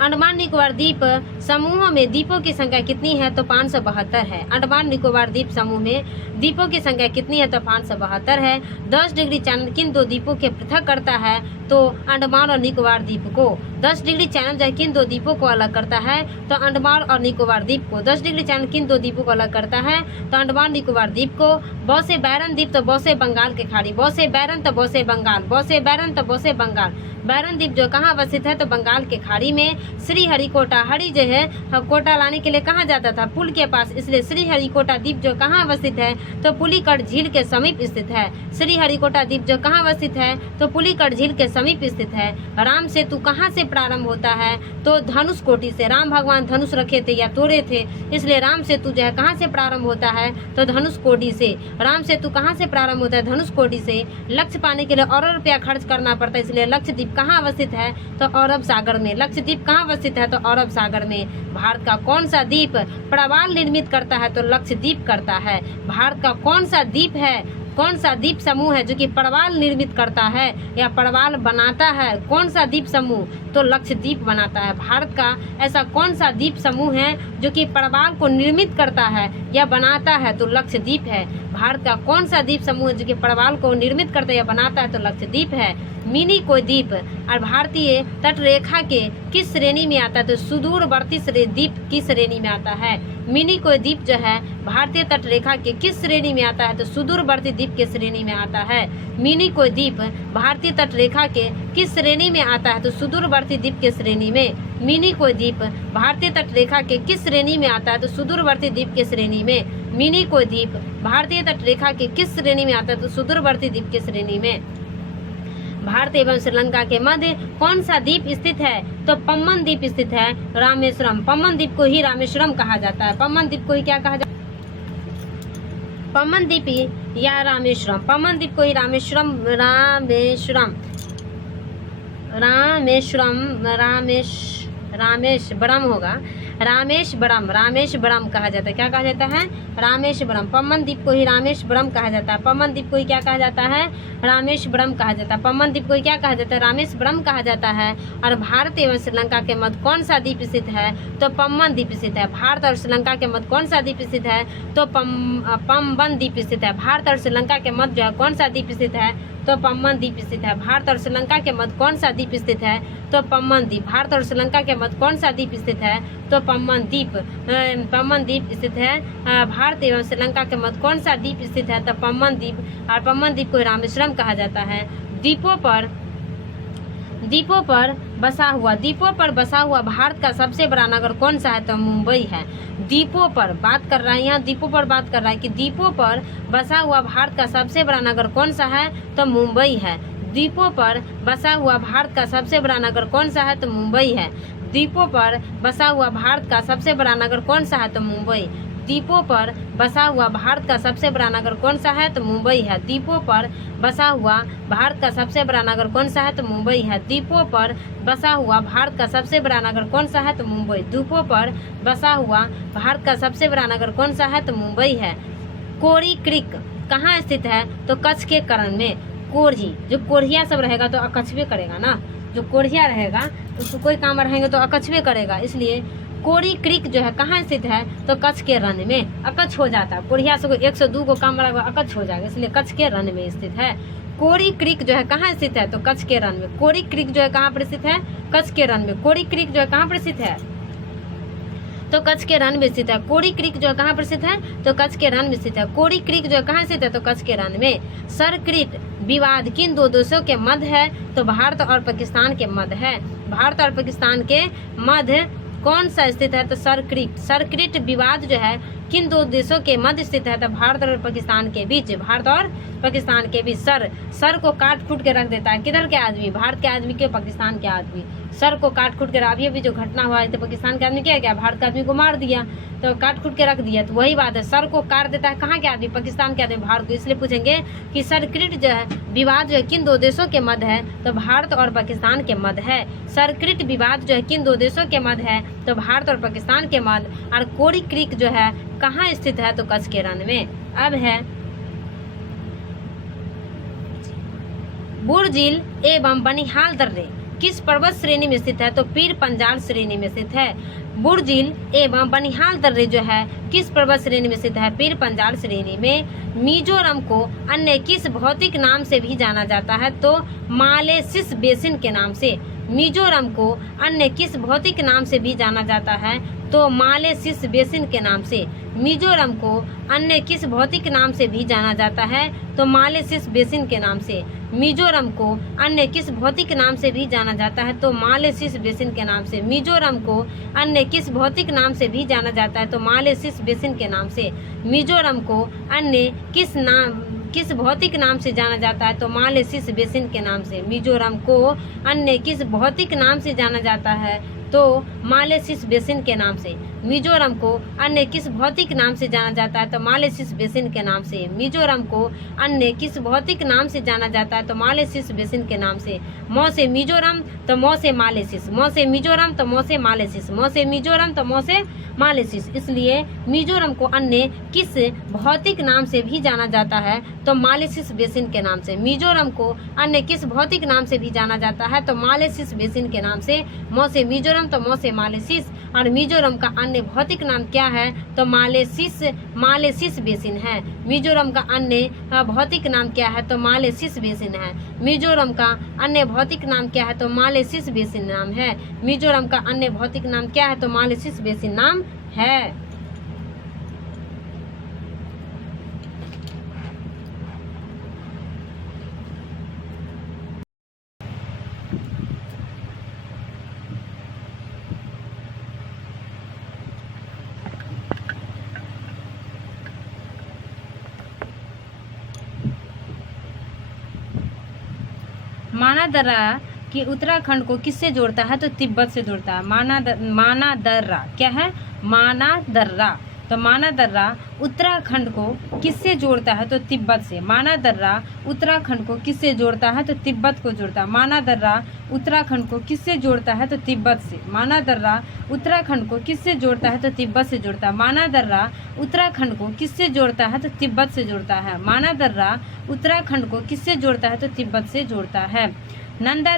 अंडमान निकोबार द्वीप समूह में द्वीपों की संख्या कितनी है? तो 572 है। अंडमान निकोबार द्वीप समूह में द्वीपों की संख्या कितनी है? तो 572 है। 10 डिग्री चैनल किन दो द्वीपों के पृथक करता है? तो अंडमान और निकोबार द्वीप को। 10 डिग्री चैनल जो है किन दो द्वीपों को अलग करता है? तो अंडमान और निकोबार द्वीप को। 10 डिग्री चैनल किन दो द्वीपों को अलग करता है? तो अंडमान निकोबार द्वीप को। बौसे बैरन द्वीप तो बौसे बंगाल के खाड़ी, बौसे बैरन तो बौसे बंगाल, बौसे बैरन तो बौसे बंगाल। बैरन द्वीप जो कहाँ अवस्थित है? तो बंगाल के खाड़ी में। श्री हरिकोटा, हरि जो है कोटा लाने के लिए कहाँ जाता था? पुल के पास, इसलिए श्री हरिकोटा द्वीप जो कहाँ अवस्थित है? तो पुलिकट झील के समीप स्थित है। श्री हरिकोटा द्वीप जो कहाँ अवस्थित है? तो पुलिकट झील के समीप स्थित है। राम सेतु कहाँ से प्रारंभ होता है? तो धनुष कोटि से। राम भगवान धनुष रखे थे या तोड़े थे, इसलिए राम सेतु जो है कहाँ से प्रारंभ होता है? तो धनुष कोटि से। राम सेतु कहाँ से प्रारंभ होता है? धनुष कोटि से। लक्ष्य पाने के लिए और रुपया खर्च करना पड़ता है, इसलिए लक्षद्वीप कहाँ अवस्थित है? तो अरब सागर में। लक्षद्वीप कहाँ अवस्थित है? तो अरब सागर में। भारत का कौन सा द्वीप प्रवाल निर्मित करता है? तो लक्षद्वीप करता है। भारत का कौन सा द्वीप है, कौन सा द्वीप समूह है जो कि प्रवाल निर्मित करता है या प्रवाल बनाता है? कौन सा द्वीप समूह? तो लक्षद्वीप बनाता है। भारत का ऐसा कौन सा द्वीप समूह है जो कि प्रवाल को निर्मित करता है या बनाता है? तो लक्षद्वीप है। भारत का कौन सा द्वीप समूह है जो कि प्रवाल को निर्मित करता है या बनाता है? तो लक्षद्वीप है। मिनी कोई द्वीप और भारतीय तट रेखा के किस श्रेणी में आता है? तो सुदूरवर्ती द्वीप की श्रेणी में आता है। मिनी कोई द्वीप जो है भारतीय तट रेखा के किस श्रेणी में आता है? तो सुदूरवर्ती द्वीप के श्रेणी में आता है। मिनी कोई द्वीप भारतीय तट रेखा के किस श्रेणी में आता है? तो सुदूरवर्ती द्वीप के श्रेणी में। मिनी कोई द्वीप भारतीय तट रेखा के किस श्रेणी में आता है? तो सुदूरवर्ती द्वीप के श्रेणी में। मिनी कोई द्वीप भारतीय तट रेखा के किस श्रेणी में आता है? तो सुदूरवर्ती द्वीप के श्रेणी में। भारत एवं श्रीलंका के मध्य कौन सा द्वीप स्थित है? तो पम्बन द्वीप स्थित है। रामेश्वरम, पम्बन द्वीप को ही रामेश्वरम कहा जाता है। पम्बन द्वीप को ही क्या कहा जाता है? पम्बन द्वीप या रामेश्वरम। पम्बन द्वीप को ही रामेश्वरम, रामेश्वरम, रामेश्वरम, रामेश्वरम होगा। रामेश्वरम, रामेश्वरम कहा जाता है। क्या कहा जाता है? रामेश्वरम। पम्बन द्वीप को ही रामेश्वरम कहा जाता है। पम्बन द्वीप को ही क्या कहा जाता है? रामेश्वरम कहा जाता है। पम्बन द्वीप को ही क्या कहा जाता है? रामेश्वरम कहा जाता है। और भारत एवं श्रीलंका के मध्य कौन सा द्वीप स्थित है? तो पम्बन द्वीप स्थित है। भारत और श्रीलंका के मध्य कौन सा द्वीप स्थित है? तो पम्बन द्वीप स्थित है। भारत और श्रीलंका के मध्य जो है कौन सा द्वीप स्थित है? तो पम्बन द्वीप स्थित है। भारत और श्रीलंका के मध्य कौन सा द्वीप स्थित है? तो पम्बन द्वीप। भारत और श्रीलंका के मध्य कौन सा द्वीप स्थित है? तो पम्बन द्वीप। पम्बन द्वीप स्थित है। भारत एवं श्रीलंका के मध्य कौन सा द्वीप स्थित है? तो पम्बन द्वीप। और पम्बन द्वीप को रामेश्वरम कहा जाता है। द्वीपों पर बसा हुआ भारत का सबसे बड़ा नगर कौन सा है? तो मुंबई है। द्वीपों पर बात कर रहा है, यहाँ द्वीपों पर बात कर रहा है कि द्वीपों पर बसा हुआ भारत का सबसे बड़ा नगर कौन सा है? तो मुंबई है। द्वीपों पर बसा हुआ भारत का सबसे बड़ा नगर कौन सा है? तो मुंबई है। द्वीपों पर बसा हुआ भारत का सबसे बड़ा नगर कौन सा है? तो मुंबई। द्वीपों पर बसा हुआ भारत का सबसे बड़ा नगर कौन सा है? तो मुंबई है। द्वीपों पर बसा हुआ भारत का सबसे बड़ा नगर कौन सा है? तो मुंबई है। द्वीपों पर बसा हुआ भारत का सबसे बड़ा नगर कौन सा है? तो मुंबई। द्वीपों पर बसा हुआ भारत का सबसे बड़ा नगर कौन सा है? तो मुंबई है। कोरी क्रीक कहाँ स्थित है? तो कच्छ के करण में। कोरही, जो कोरिया सब रहेगा तो अकच्छवे करेगा ना, जो कोरिया रहेगा उसको कोई काम रहेंगे तो अकच्छवे करेगा, इसलिए कोरी क्रीक जो है कहाँ स्थित है? तो कच्छ के रन में। अकच्छ हो जाता है, कोरिया से 102 को काम रहेगा अकच्छ हो जाएगा, इसलिए कच्छ के रन में स्थित है। कोरी क्रीक जो है कहाँ स्थित है? तो कच्छ के रन में। कोरी क्रीक जो है कहाँ पर स्थित है? कच्छ के रन में। कोरी क्रीक जो है कहाँ पर स्थित है? तो कच्छ के रन में स्थित है। कोरी क्रीक जो है कहाँ पर स्थित है? तो कच्छ के रन में स्थित है। कोरी क्रीक जो है कहाँ स्थित है? तो कच्छ के रन में। सरक्रीट विवाद किन दो देशों के मध्य है? तो भारत और पाकिस्तान के मध्य है। भारत और पाकिस्तान के मध्य कौन सा स्थित है? तो सरक्रीट। सरक्रीट विवाद जो है किन दो देशों के मध्य स्थित है? तो भारत और पाकिस्तान के बीच। भारत और पाकिस्तान के बीच। सर को काट फूट के रख देता है, किधर के आदमी? भारत के आदमी के पाकिस्तान के आदमी। सर को काट खूट के, अभी जो घटना हुआ है तो पाकिस्तान के आदमी क्या किया? भारत के आदमी को मार दिया, तो काट खूट के रख दिया। तो वही बात है, सर को काट देता है कहाँ के आदमी? पाकिस्तान के आदमी भारत को। इसलिए पूछेंगे कि सरक्रीट जो है विवाद जो है किन दो देशों के मध्य है? तो भारत और पाकिस्तान के मध्य है। सरक्रीट विवाद जो है किन दो देशों के मध्य है? तो भारत और पाकिस्तान के मध्य। और कोरी क्रीक जो है कहाँ स्थित है? तो कच्छ के रन में। अब है बुर्जिल एवं बनिहाल दर्रे किस पर्वत श्रेणी में स्थित है? तो पीर पंजाल श्रेणी में स्थित है। बुर्जिल एवं बनिहाल दर्रे जो है किस पर्वत श्रेणी में स्थित है? पीर पंजाल श्रेणी में। मिजोरम को अन्य किस भौतिक नाम से भी जाना जाता है? तो मालेसिस बेसिन के नाम से। मिजोरम को अन्य किस भौतिक नाम से भी जाना जाता है? तो मालेसिस बेसिन के नाम से। मिजोरम को अन्य किस भौतिक नाम से भी जाना जाता है? तो मालेसिस बेसिन के नाम से। मिजोरम को अन्य किस भौतिक नाम से भी जाना जाता है? तो मालेसिस बेसिन के नाम से। मिजोरम को अन्य किस भौतिक नाम से भी जाना जाता है? तो मालेसिस बेसिन के नाम से। मिजोरम को अन्य किस भौतिक नाम से जाना जाता है? तो मालेसिस बेसिन के नाम से। मिजोरम को अन्य किस भौतिक नाम से जाना जाता है? तो मालेसिस बेसिन के नाम से। मिजोरम को अन्य किस भौतिक नाम से जाना जाता है? तो मालेसिस बेसिन के नाम से। मिजोरम को अन्य किस भौतिक नाम से जाना जाता है? तो मालेसिस बेसिन के नाम से। मौ से मिजोरम तो मौ से मालेसिस, मौ से मिजोरम तो मौ से मालेसिस, मौ से मिजोरम तो मौ से मालेसिस। इसलिए मिजोरम को अन्य किस भौतिक नाम से भी जाना जाता है? तो मालेसिस बेसिन के नाम से। मिजोरम को अन्य किस भौतिक नाम से भी जाना जाता है? तो मालेसिस बेसिन के नाम से। मौ से मिजोरम तो मौ से मालेसिस। और मिजोरम का अन्य भौतिक नाम क्या है? तो मालेसिस बेसिन है। मिजोरम का अन्य भौतिक नाम क्या है? तो मालेसिस बेसिन है। मिजोरम का अन्य भौतिक नाम क्या है? तो मालेसिस बेसिन नाम है। मिजोरम का अन्य भौतिक नाम क्या है? तो मालेसिस बेसिन नाम है। माना दर्रा कि उत्तराखंड को किससे जोड़ता है? तो तिब्बत से जोड़ता है। माना दर्रा क्या है? माना दर्रा। तो माना दर्रा उत्तराखंड को किससे जोड़ता है? तो तिब्बत से। माना दर्रा उत्तराखंड को किससे जोड़ता है? तो तिब्बत को जोड़ता है। माना दर्रा उत्तराखंड को किससे जोड़ता है? तो तिब्बत से। माना दर्रा उत्तराखंड को किससे जोड़ता है? तो तिब्बत से जोड़ता है। माना दर्रा उत्तराखंड को किससे जोड़ता है? तो तिब्बत से जोड़ता है। माना दर्रा उत्तराखंड को किससे जोड़ता है? तो तिब्बत से जोड़ता है। नंदा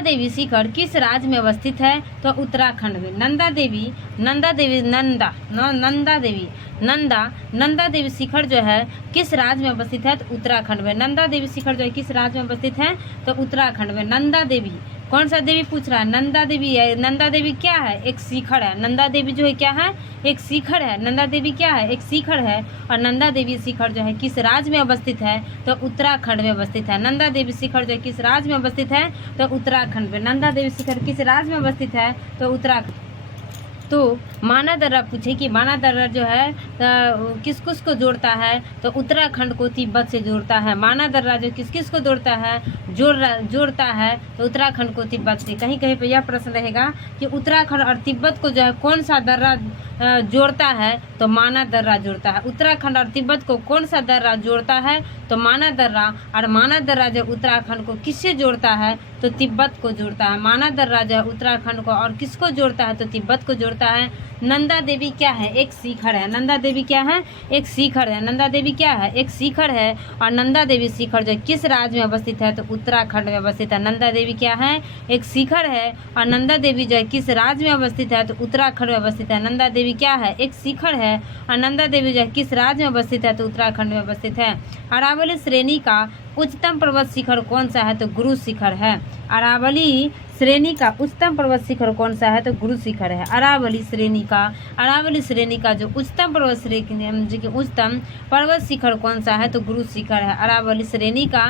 देवी शिखर किस राज्य में अवस्थित है? तो उत्तराखंड में। नंदा देवी शिखर जो है किस राज्य में अवस्थित है? तो उत्तराखंड में। नंदा देवी शिखर जो है किस राज्य में अवस्थित है? तो उत्तराखंड में। नंदा देवी कौन सा देवी पूछ रहा है? नंदा देवी है। नंदा देवी क्या है? एक शिखर है। नंदा देवी जो है क्या है? एक शिखर है। नंदा देवी क्या है? एक शिखर है। और नंदा देवी शिखर जो है किस राज्य में अवस्थित है? तो उत्तराखंड में अवस्थित है। नंदा देवी शिखर जो है किस राज्य में अवस्थित है? तो उत्तराखंड में। नंदा देवी शिखर किस राज्य में अवस्थित है? तो उत्तराखंड। तो माना दर्रा पूछे कि माना दर्रा जो है किस को जोड़ता है? तो उत्तराखंड को तिब्बत से जोड़ता है। माना दर्रा जो किस को जोड़ता है? जोड़ता है तो उत्तराखंड को तिब्बत से। कहीं कहीं पे यह प्रश्न रहेगा कि उत्तराखंड और तिब्बत को जो है कौन सा दर्रा जोड़ता है? तो माना दर्रा जोड़ता है। उत्तराखंड और तिब्बत को कौन सा दर्रा जोड़ता है? तो माना दर्रा। और माना दर्रा जो उत्तराखंड को किससे जोड़ता है? तो तिब्बत को जोड़ता है। माना दर्रा जो उत्तराखंड को और किसको जोड़ता है? तो तिब्बत को जोड़ता है। नंदा देवी क्या है? एक शिखर है। नंदा देवी क्या है? एक शिखर है। नंदा देवी क्या है? एक शिखर है। और नंदा देवी शिखर जो किस राज्य में अवस्थित है? तो उत्तराखंड में अवस्थित है। नंदा देवी क्या है? एक शिखर है। और नंदा देवी जो है किस राज्य में अवस्थित है? तो उत्तराखंड में अवस्थित है। नंदा देवी क्या है? एक शिखर है। और नंदा देवी जो है किस राज्य में अवस्थित है? तो उत्तराखंड में अवस्थित है। अरावली श्रेणी का उच्चतम पर्वत शिखर कौन सा है? तो गुरु शिखर है। अरावली श्रेणी का उच्चतम पर्वत शिखर कौन सा है? तो गुरु शिखर है। अरावली श्रेणी का जो उच्चतम पर्वत श्रेणी उच्चतम पर्वत शिखर कौन सा है? तो गुरु शिखर है। अरावली श्रेणी का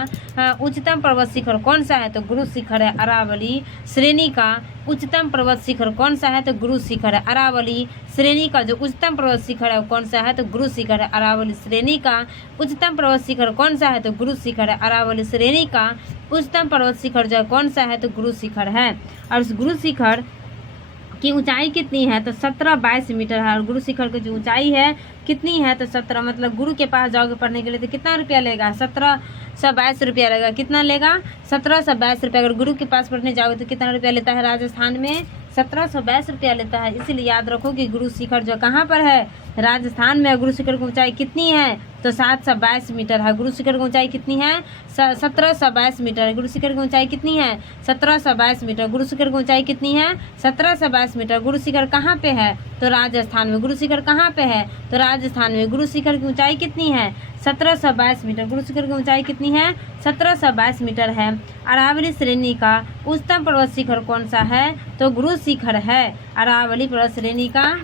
उच्चतम पर्वत शिखर कौन सा है? तो गुरु शिखर है। अरावली श्रेणी का उच्चतम पर्वत शिखर कौन सा है? तो गुरु शिखर है। अरावली श्रेणी का जो उच्चतम पर्वत शिखर है कौन सा है? तो गुरु शिखर है। अरावली श्रेणी का उच्चतम पर्वत शिखर कौन सा है? तो गुरु शिखर है। अरावली श्रेणी का उच्चतम पर्वत शिखर जो है कौन सा है? तो गुरु शिखर है। और उस गुरु शिखर की ऊंचाई कितनी है? तो 17-22 मीटर है। और गुरु शिखर की जो ऊंचाई है कितनी है? तो 17। मतलब गुरु के पास जाओगे पढ़ने के लिए तो कितना रुपया लेगा? 1722 रुपया लेगा। कितना लेगा? 1722 रुपया। अगर गुरु के पास पढ़ने जाओगे तो कितना रुपया लेता है? राजस्थान में 1722 रुपया लेता है। इसलिए याद रखो कि गुरु शिखर जो कहाँ पर है? राजस्थान में गुरु शिखर की ऊंचाई कितनी है? तो 722 मीटर है। गुरु शिखर की ऊंचाई कितनी है? 1722 मीटर। गुरु शिखर की ऊंचाई कितनी है? 1722 मीटर। गुरु शिखर की ऊंचाई कितनी है? 1722 मीटर। गुरु शिखर कहाँ पे है? तो राजस्थान में। गुरु शिखर कहाँ पे है? तो राजस्थान में। गुरु शिखर की ऊंचाई कितनी है? 1722 मीटर। गुरु शिखर की ऊंचाई कितनी है? 1722 मीटर है। अरावली श्रेणी का उच्चतम पर्वत शिखर कौन सा है? तो गुरु शिखर है। अरावली पर्वत श्रेणी का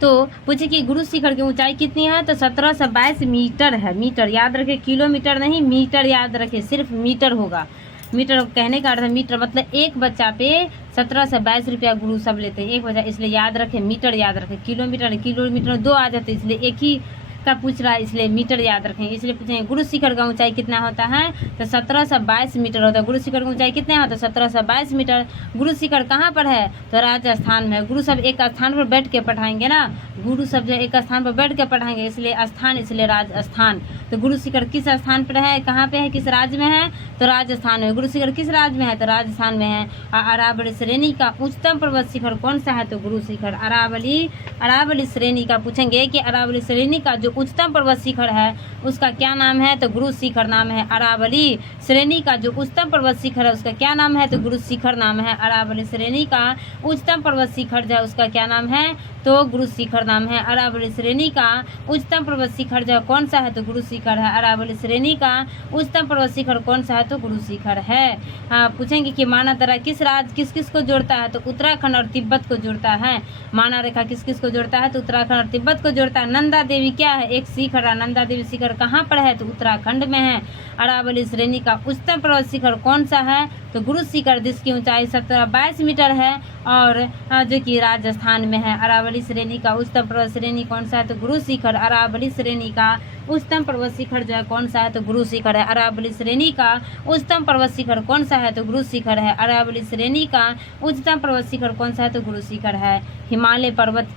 तो पूछे कि गुरु शिखर की ऊंचाई कितनी है? तो 1722 मीटर है। मीटर याद रखे, किलोमीटर नहीं, मीटर याद रखे, सिर्फ मीटर होगा। मीटर कहने का अर्थ है मीटर, मतलब एक बच्चा पे 1722 रुपया गुरु सब लेते हैं, एक बच्चा, इसलिए याद रखे, मीटर याद रखे। किलोमीटर 2 आ जाते, इसलिए एक ही का पूछ रहा है, इसलिए मीटर याद रखें। इसलिए पूछेंगे गुरु शिखर का ऊंचाई कितना होता है? तो 1722 मीटर होता है। गुरु शिखर की ऊंचाई कितना है? तो 1722 मीटर। गुरु शिखर कहाँ पर है? तो राजस्थान में। गुरु सब एक स्थान पर बैठ के पढ़ाएंगे ना, गुरु सब जो एक स्थान पर बैठ के पढ़ाएंगे, इसलिए स्थान, इसलिए राजस्थान। तो गुरु शिखर किस स्थान पर है? कहाँ पे है? किस राज्य में है? तो राजस्थान में। गुरु शिखर किस राज्य में है? तो राजस्थान में है। अरावली श्रेणी का उच्चतम पर्वत शिखर कौन सा है? तो गुरु शिखर। अरावली श्रेणी का पूछेंगे कि अरावली श्रेणी का जो उच्चतम पर्वत शिखर है उसका क्या नाम है? तो गुरु शिखर नाम है। अरावली श्रेणी का जो उच्चतम पर्वत शिखर है उसका क्या नाम है? तो गुरु शिखर नाम है। अरावली श्रेणी का उच्चतम पर्वत शिखर जो है उसका क्या नाम है? तो गुरु शिखर नाम है। अरावली श्रेणी का उच्चतम पर्वत शिखर जो कौन सा है? तो गुरु शिखर है। अरावली श्रेणी का उच्चतम पर्वत शिखर कौन सा है? तो गुरु शिखर है। पूछेंगे कि माना दर्रा किस राज्य किस किस को जोड़ता है? तो उत्तराखंड और तिब्बत को जोड़ता है। माना रेखा किस किस को जोड़ता है? तो उत्तराखंड और तिब्बत को जोड़ता है। नंदा देवी क्या है? एक शिखर है। नंदा देवी शिखर कहाँ पर है? तो उत्तराखंड में है। अरावली श्रेणी का उच्चतम पर्वत शिखर कौन सा है? तो गुरु शिखर, जिसकी ऊंचाई 1722 मीटर है और जो कि राजस्थान में है। अरावली श्रेणी का उच्चतम पर्वत श्रेणी कौन सा है? तो गुरु शिखर। अरावली श्रेणी का उच्चतम पर्वत शिखर जो है कौन सा है? तो गुरु शिखर है। अरावली श्रेणी का उच्चतम पर्वत शिखर कौन सा है? तो गुरु शिखर है। अरावली श्रेणी का उच्चतम पर्वत शिखर कौन सा है? तो गुरु शिखर है। हिमालय पर्वत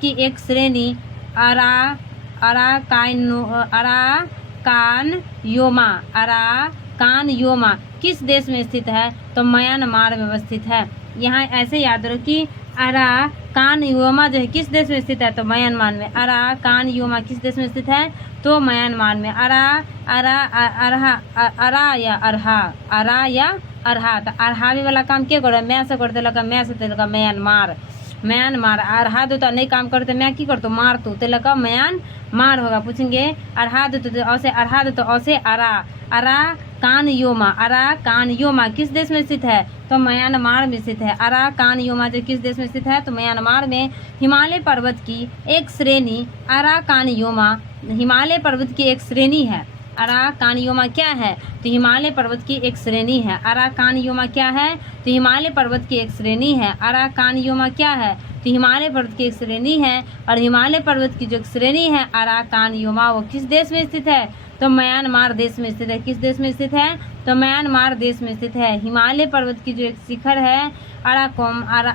की एक श्रेणी अराकानयोमा किस देश में स्थित है? तो म्यांमार में अवस्थित है। यहाँ ऐसे याद रखो कि अराकानयोमा जो है किस देश में स्थित है? तो म्यांमार में। अराकानयोमा किस देश में स्थित है? तो म्यांमार में। अरहा तो अरहावी वाला काम क्या करो? मैं से करते लगा, मैं से ते लगा म्यांमार। अरहा दो तो नहीं काम करते, मैं की करतो मार तो ते लगा म्यांमार होगा। पूछेंगे अरहा दो तो ऐसे, अरहा दो तो ऐसे, अराकानयोमा किस देश में स्थित है? तो म्यांमार में स्थित है। अराकानयोमा जो किस देश में स्थित है? तो म्यांमार में। हिमालय पर्वत की एक श्रेणी अराकानयोमा हिमालय पर्वत की एक श्रेणी है। अराकानयोमा क्या है? तो हिमालय पर्वत की एक श्रेणी है। अराकानयोमा क्या है? तो हिमालय पर्वत की एक श्रेणी है। अराकानयोमा क्या है? तो हिमालय पर्वत की एक श्रेणी है। और हिमालय पर्वत की जो श्रेणी है अराकानयोमा वो किस देश में स्थित है? तो म्यांमार देश में स्थित है। किस देश में स्थित है? तो म्यांमार देश में स्थित है। हिमालय पर्वत की जो एक शिखर है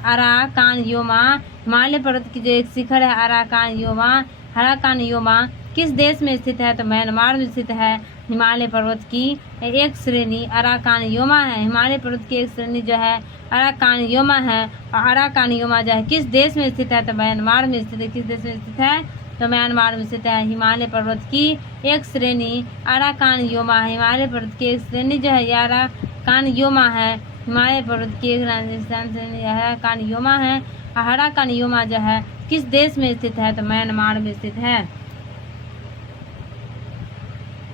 अराकानयोमा, हिमालय पर्वत की जो एक शिखर है अराकानयोमा किस देश में स्थित है? तो म्यांमार में स्थित है। हिमालय पर्वत की एक श्रेणी अराकानयोमा है। हिमालय पर्वत की एक श्रेणी जो है अराकानयोमा है। और अराकानयोमा जो है किस देश में स्थित है? तो म्यांमार में स्थित है। किस देश में स्थित है? तो म्यांमार में स्थित है। हिमालय पर्वत की एक श्रेणी अराकानयोमा है। हिमालय पर्वत की एक श्रेणी जो है अराकानयोमा है। हिमालय पर्वत की एक श्रेणी अराकानयोमा है। अराकानयोमा जो है किस देश में स्थित है? तो म्यांमार में स्थित है।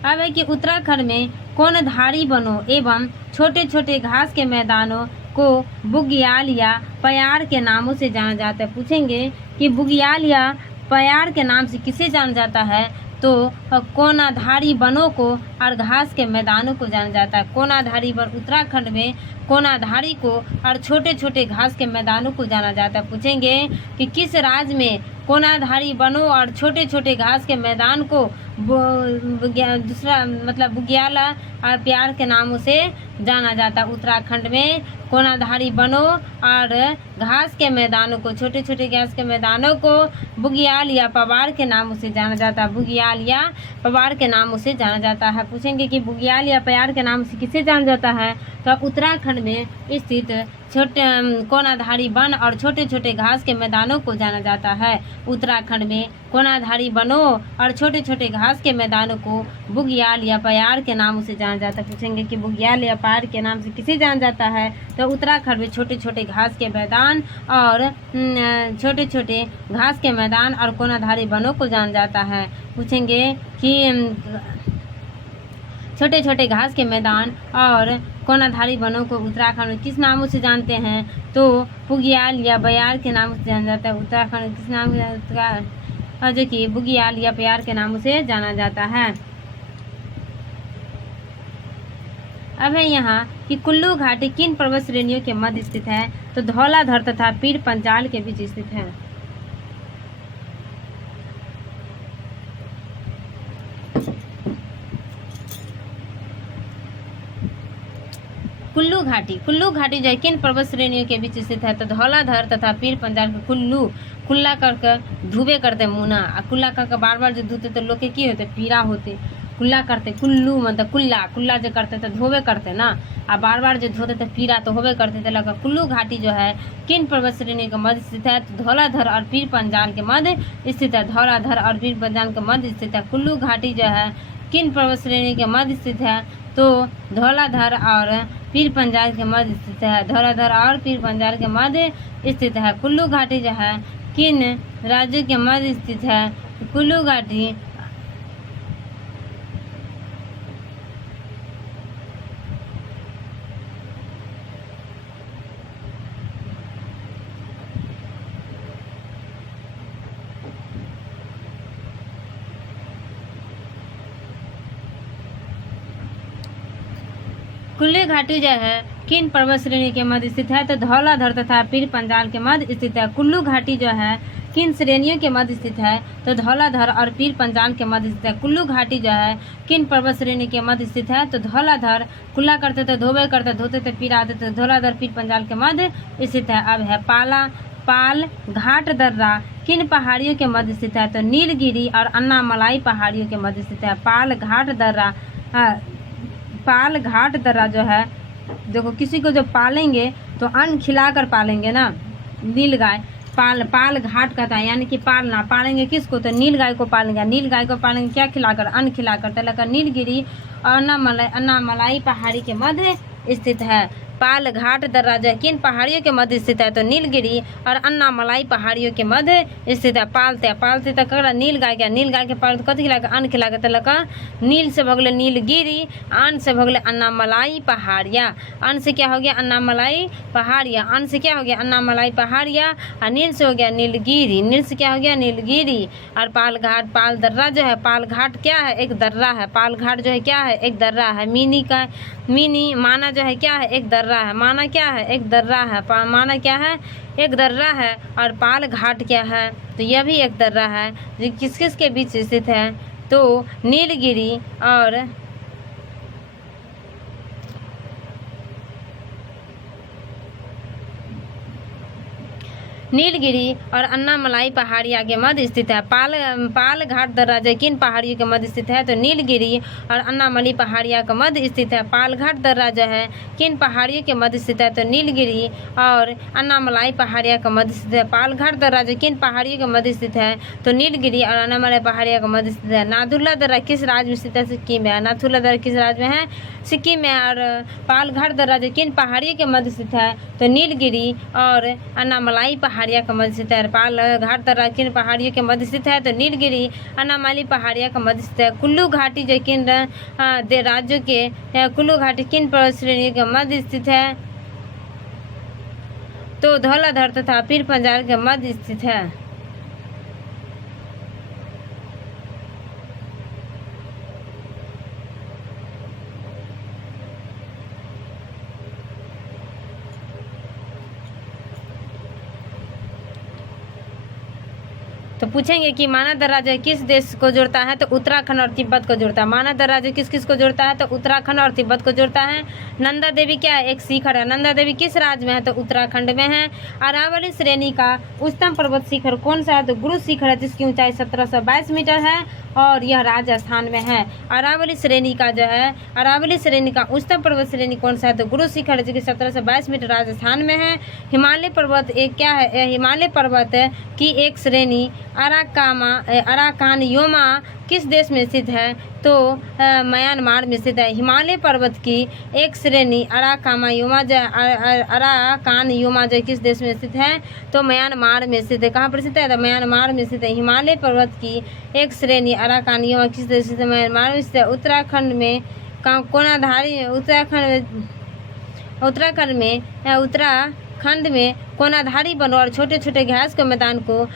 अब है कि उत्तराखंड में कोनधारी वनों एवं छोटे छोटे घास के मैदानों को बुग्याल या पयार के नामों से जाना जाता है। पूछेंगे कि बुग्याल या पयार के नाम से किसे जाना जाता है? तो कोनाधारी वनों को और घास के मैदानों को जाना जाता है। कोनाधारी वन उत्तराखंड में कोनाधारी को और छोटे छोटे घास के मैदानों को जाना जाता है। पूछेंगे कि किस राज्य में कोनाधारी वनों और छोटे छोटे घास के मैदान को दूसरा मतलब बुग्याल और प्यार के नामों से जाना जाता है। उत्तराखंड में कोनाधारी वनों और घास के मैदानों को, छोटे छोटे घास के मैदानों को बुग्याल या पवार के नामों से जाना जाता है। बुग्याल या पवार के नामों से जाना जाता है। पूछेंगे कि बुग्याल या प्यार के नाम से किसे जाना जाता है, तो उत्तराखंड में स्थित छोटे कोनाधारी वन और छोटे छोटे घास के मैदानों को जाना जाता है। उत्तराखंड में कोनाधारी वनों और छोटे छोटे घास के मैदानों को बुग्याल या प्यार के नाम से जाना जाता है। पूछेंगे कि बुग्याल या प्यार के नाम से किसे जाना जाता है, तो उत्तराखंड में छोटे छोटे घास के मैदान और छोटे छोटे घास के मैदान और कोनाधारी वनों को जाना जाता है। पूछेंगे कि छोटे छोटे घास के मैदान और कोनाधारी वनों को उत्तराखंड में किस नामों से जानते हैं, तो बुग्याल या प्यार के नाम से जाना जाता है। उत्तराखंड में किस नाम से, जो कि बुग्याल या प्यार के नामों से जाना जाता है। अब है यहाँ कि कुल्लू घाटी किन पर्वत श्रेणियों के मध्य स्थित है, तो धौलाधर तथा पीर पंजाल के बीच स्थित है। कुल्लू घाटी जो है किन पर्वत श्रेणियों के बीच स्थित है, तो धौलाधर तथा पीर पंजाल के कुल्ला कर धुबे करते मुना आ कुल्ला कर बार बार जो धुते तो लोग के की होते पीरा होते, कुल्ला करते कुल्लू मतलब कुल्ला जो करते तो धोबे करते ना, आ बार बार जो धोते तो पीरा तो होबे करते थे। लगा कुल्लू घाटी जो है किन पर्वत श्रेणी के मध्य स्थित है, तो धौलाधर और पीर पंजाल के मध्य स्थित है। धौलाधर और पीर पंजाल के मध्य स्थित है। कुल्लू घाटी जो है किन पर्वत श्रेणी के मध्य स्थित है, तो धौलाधर और पीर पंजाल के मध्य स्थित है। धौलाधर और पीर पंजाल के मध्य स्थित है। कुल्लू घाटी जो है किन राज्यों के मध्य स्थित है, कुल्लू घाटी कुल्लू घाटी जो है किन पर्वत श्रेणी के मध्य स्थित है, तो धौलाधर तथा पीर पंजाल के मध्य स्थित है। कुल्लू घाटी जो है किन श्रेणियों के मध्य स्थित है, तो धौलाधर और पीर पंजाल के मध्य स्थित है। कुल्लू घाटी जो है किन पर्वत श्रेणी के मध्य स्थित है, तो धौलाधर कुल्ला करते थे धोबे करते धोते थे पीर आते थे, धौलाधर पीर पंजाल के मध्य स्थित है। अब है पाल घाट दर्रा किन पहाड़ियों के मध्य स्थित है, तो नीलगिरी और अन्नामलाई पहाड़ियों के मध्य स्थित है। पाल घाट दर्रा जो है, देखो किसी को जो पालेंगे तो अन्न खिलाकर पालेंगे ना, नील गाय पाल घाट कहता है, यानी कि पालना, पालेंगे किसको, तो नील गाय को पालेंगे। नील गाय को पालेंगे क्या खिलाकर, अन्न खिलाकर। तलक नीलगिरी और अन्नामलाई पहाड़ी के मध्य स्थित है। पाल घाट दर्रा जो है किन पहाड़ियों के मध्य स्थित है, तो नीलगिरी और अन्नामलाई पहाड़ियों के मध्य स्थित है। पालते तक नील गाय के पाल कथी खिलाकर, अन्न खिलाकर। तलक नील से भगले नीलगिरी, अन्न से भगले अन्नामलाई पहाड़िया। अन्न से क्या हो गया, अन्नामलाई पहाड़िया। अन्न से क्या हो गया, अन्नामलाई पहाड़िया। और नील से हो गया नीलगिरी। नील से क्या हो गया, नीलगिरी। और पाल दर्रा जो है, पाल घाट क्या है, एक दर्रा है। पाल घाट जो है क्या है, एक दर्रा है। मिनी माना जो है क्या है, एक दर्रा है। माना क्या है, एक दर्रा है। माना क्या है, एक दर्रा है। और पाल घाट क्या है, तो यह भी एक दर्रा है जो किस किस के बीच स्थित है, तो नीलगिरी और अन्नामलाई पहाड़िया के मध्य स्थित है। पाल घाट दर्रा जो किन पहाड़ियों के मध्य स्थित है, तो नीलगिरी और अन्नामलाई पहाड़िया के मध्य स्थित है। पाल घाट दर्रा जो है किन पहाड़ियों के मध्य स्थित है, तो नीलगिरी और अन्नामलाई पहाड़िया के मध्य स्थित है। पाल घाट दर्रा जो किन पहाड़ियों के मध्य स्थित है, तो नीलगिरी और अन्नामलाई पहाड़िया के मध्य स्थित है। नाथुला दर्रा किस राज्य में स्थित है, सिक्किम में। नाथुला दर्रा किस राज्य में है, सिक्किम में। और पाल घाट दर्रा जो किन पहाड़ियों के मध्य स्थित है, तो नीलगिरी और अन्नामलाई पहाड़िया का मध्य स्थित है। पाल घाट दर्रा किन पहाड़ियों के मध्य स्थित है, तो नीलगिरी अन्नामलाई पहाड़िया का मध्य स्थित है। कुल्लू घाटी जो किन राज्यों के, कुल्लू घाटी किन पर्वत श्रेणी के मध्य स्थित है, तो धौलाधर तथा पीर पंजाल के मध्य स्थित है। तो तो पूछेंगे कि मानव दरवाजा किस देश को जोड़ता है, तो उत्तराखंड और तिब्बत को जोड़ता है। मानव दरवाजा किस किस को जोड़ता है, तो उत्तराखंड और तिब्बत को जोड़ता है। नंदा देवी क्या है, एक शिखर है। नंदा देवी किस राज्य में है, तो उत्तराखंड में है। अरावली श्रेणी का उच्चतम पर्वत शिखर कौन सा है, तो गुरु शिखर है, जिसकी ऊंचाई 1722 मीटर है और यह राजस्थान में है। अरावली श्रेणी का जो है, अरावली श्रेणी का उच्चतम पर्वत श्रेणी कौन सा है, तो गुरु शिखर है, जो कि 1722 मीटर राजस्थान में है। हिमालय पर्वत एक क्या है, हिमालय पर्वत की एक श्रेणी अराकानयोमा किस देश में स्थित है, तो म्यांमार में स्थित है। हिमालय पर्वत की एक श्रेणी अराकानयोमा जो किस देश में स्थित है, तो म्यांमार में स्थित है। कहाँ पर स्थित है, तो म्यांमार में स्थित है। हिमालय पर्वत की एक श्रेणी अराकानयोमा किस देश में स्थित है, म्यांमार में स्थित है। उत्तराखंड में कोनाधारी उत्तराखंड में कोनाधारी वन और छोटे छोटे घास के मैदान को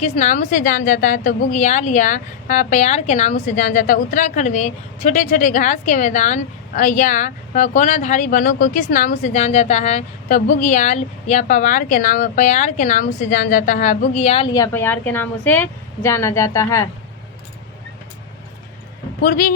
किस नामों से जाना जाता है, तो बुग्याल या प्यार के नामों से जाना जाता है। उत्तराखंड में छोटे छोटे घास के मैदान या कोनाधारी वनों को किस नामों से जाना जाता है, तो बुग्याल या प्यार के नामों से जाना जाता है। बुग्याल या प्यार के नामों से जाना जाता है। पूर्वी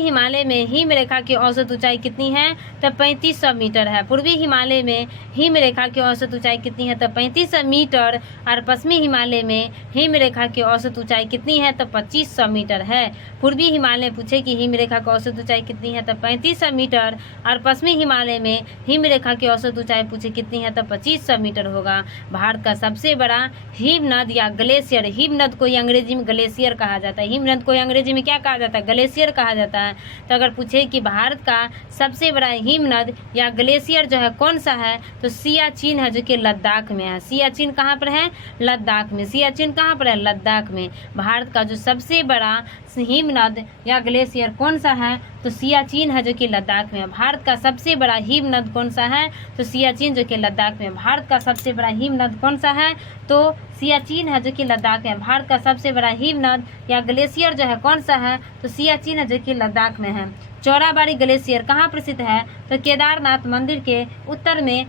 हिमालय में हिमरेखा की औसत ऊंचाई कितनी है, तो 3500 मीटर है। पूर्वी हिमालय में हिमरेखा की औसत ऊंचाई कितनी है, तो 3500 मीटर। और पश्चिमी हिमालय में हिमरेखा की औसत ऊंचाई कितनी है, तो 2500 मीटर है। पूर्वी हिमालय पूछे कि हिमरेखा की औसत ऊंचाई कितनी है, तो 3500 मीटर। और पश्चिमी हिमालय में हिमरेखा की औसत ऊंचाई पूछे कितनी है, तो 2500 मीटर होगा। भारत का सबसे बड़ा हिमनद या ग्लेशियर, हिमनद को अंग्रेजी में ग्लेशियर कहा जाता है। हिमनद को अंग्रेजी में क्या कहा जाता है, ग्लेशियर कहा जाता है। तो अगर पूछे कि भारत का सबसे बड़ा हिमनद या ग्लेशियर जो है कौन सा है, तो सियाचिन है, जो कि लद्दाख में है। सियाचिन कहाँ पर है, लद्दाख में। सियाचिन कहाँ पर है, लद्दाख में। भारत का जो सबसे बड़ा हिमनद या ग्लेशियर कौन सा है, तो सियाचिन है, जो कि लद्दाख में है। भारत का सबसे बड़ा हिमनद कौन सा है, तो सियाचिन, जो कि लद्दाख में। भारत का सबसे बड़ा हिमनद कौन सा है, तो सियाचिन है, जो कि लद्दाख में। भारत का सबसे बड़ा हिमनद या ग्लेशियर जो है कौन सा है, तो सियाचिन है, जो कि लद्दाख में है। चौराबाड़ी ग्लेशियर कहाँ प्रसिद्ध है, तो केदारनाथ मंदिर के उत्तर में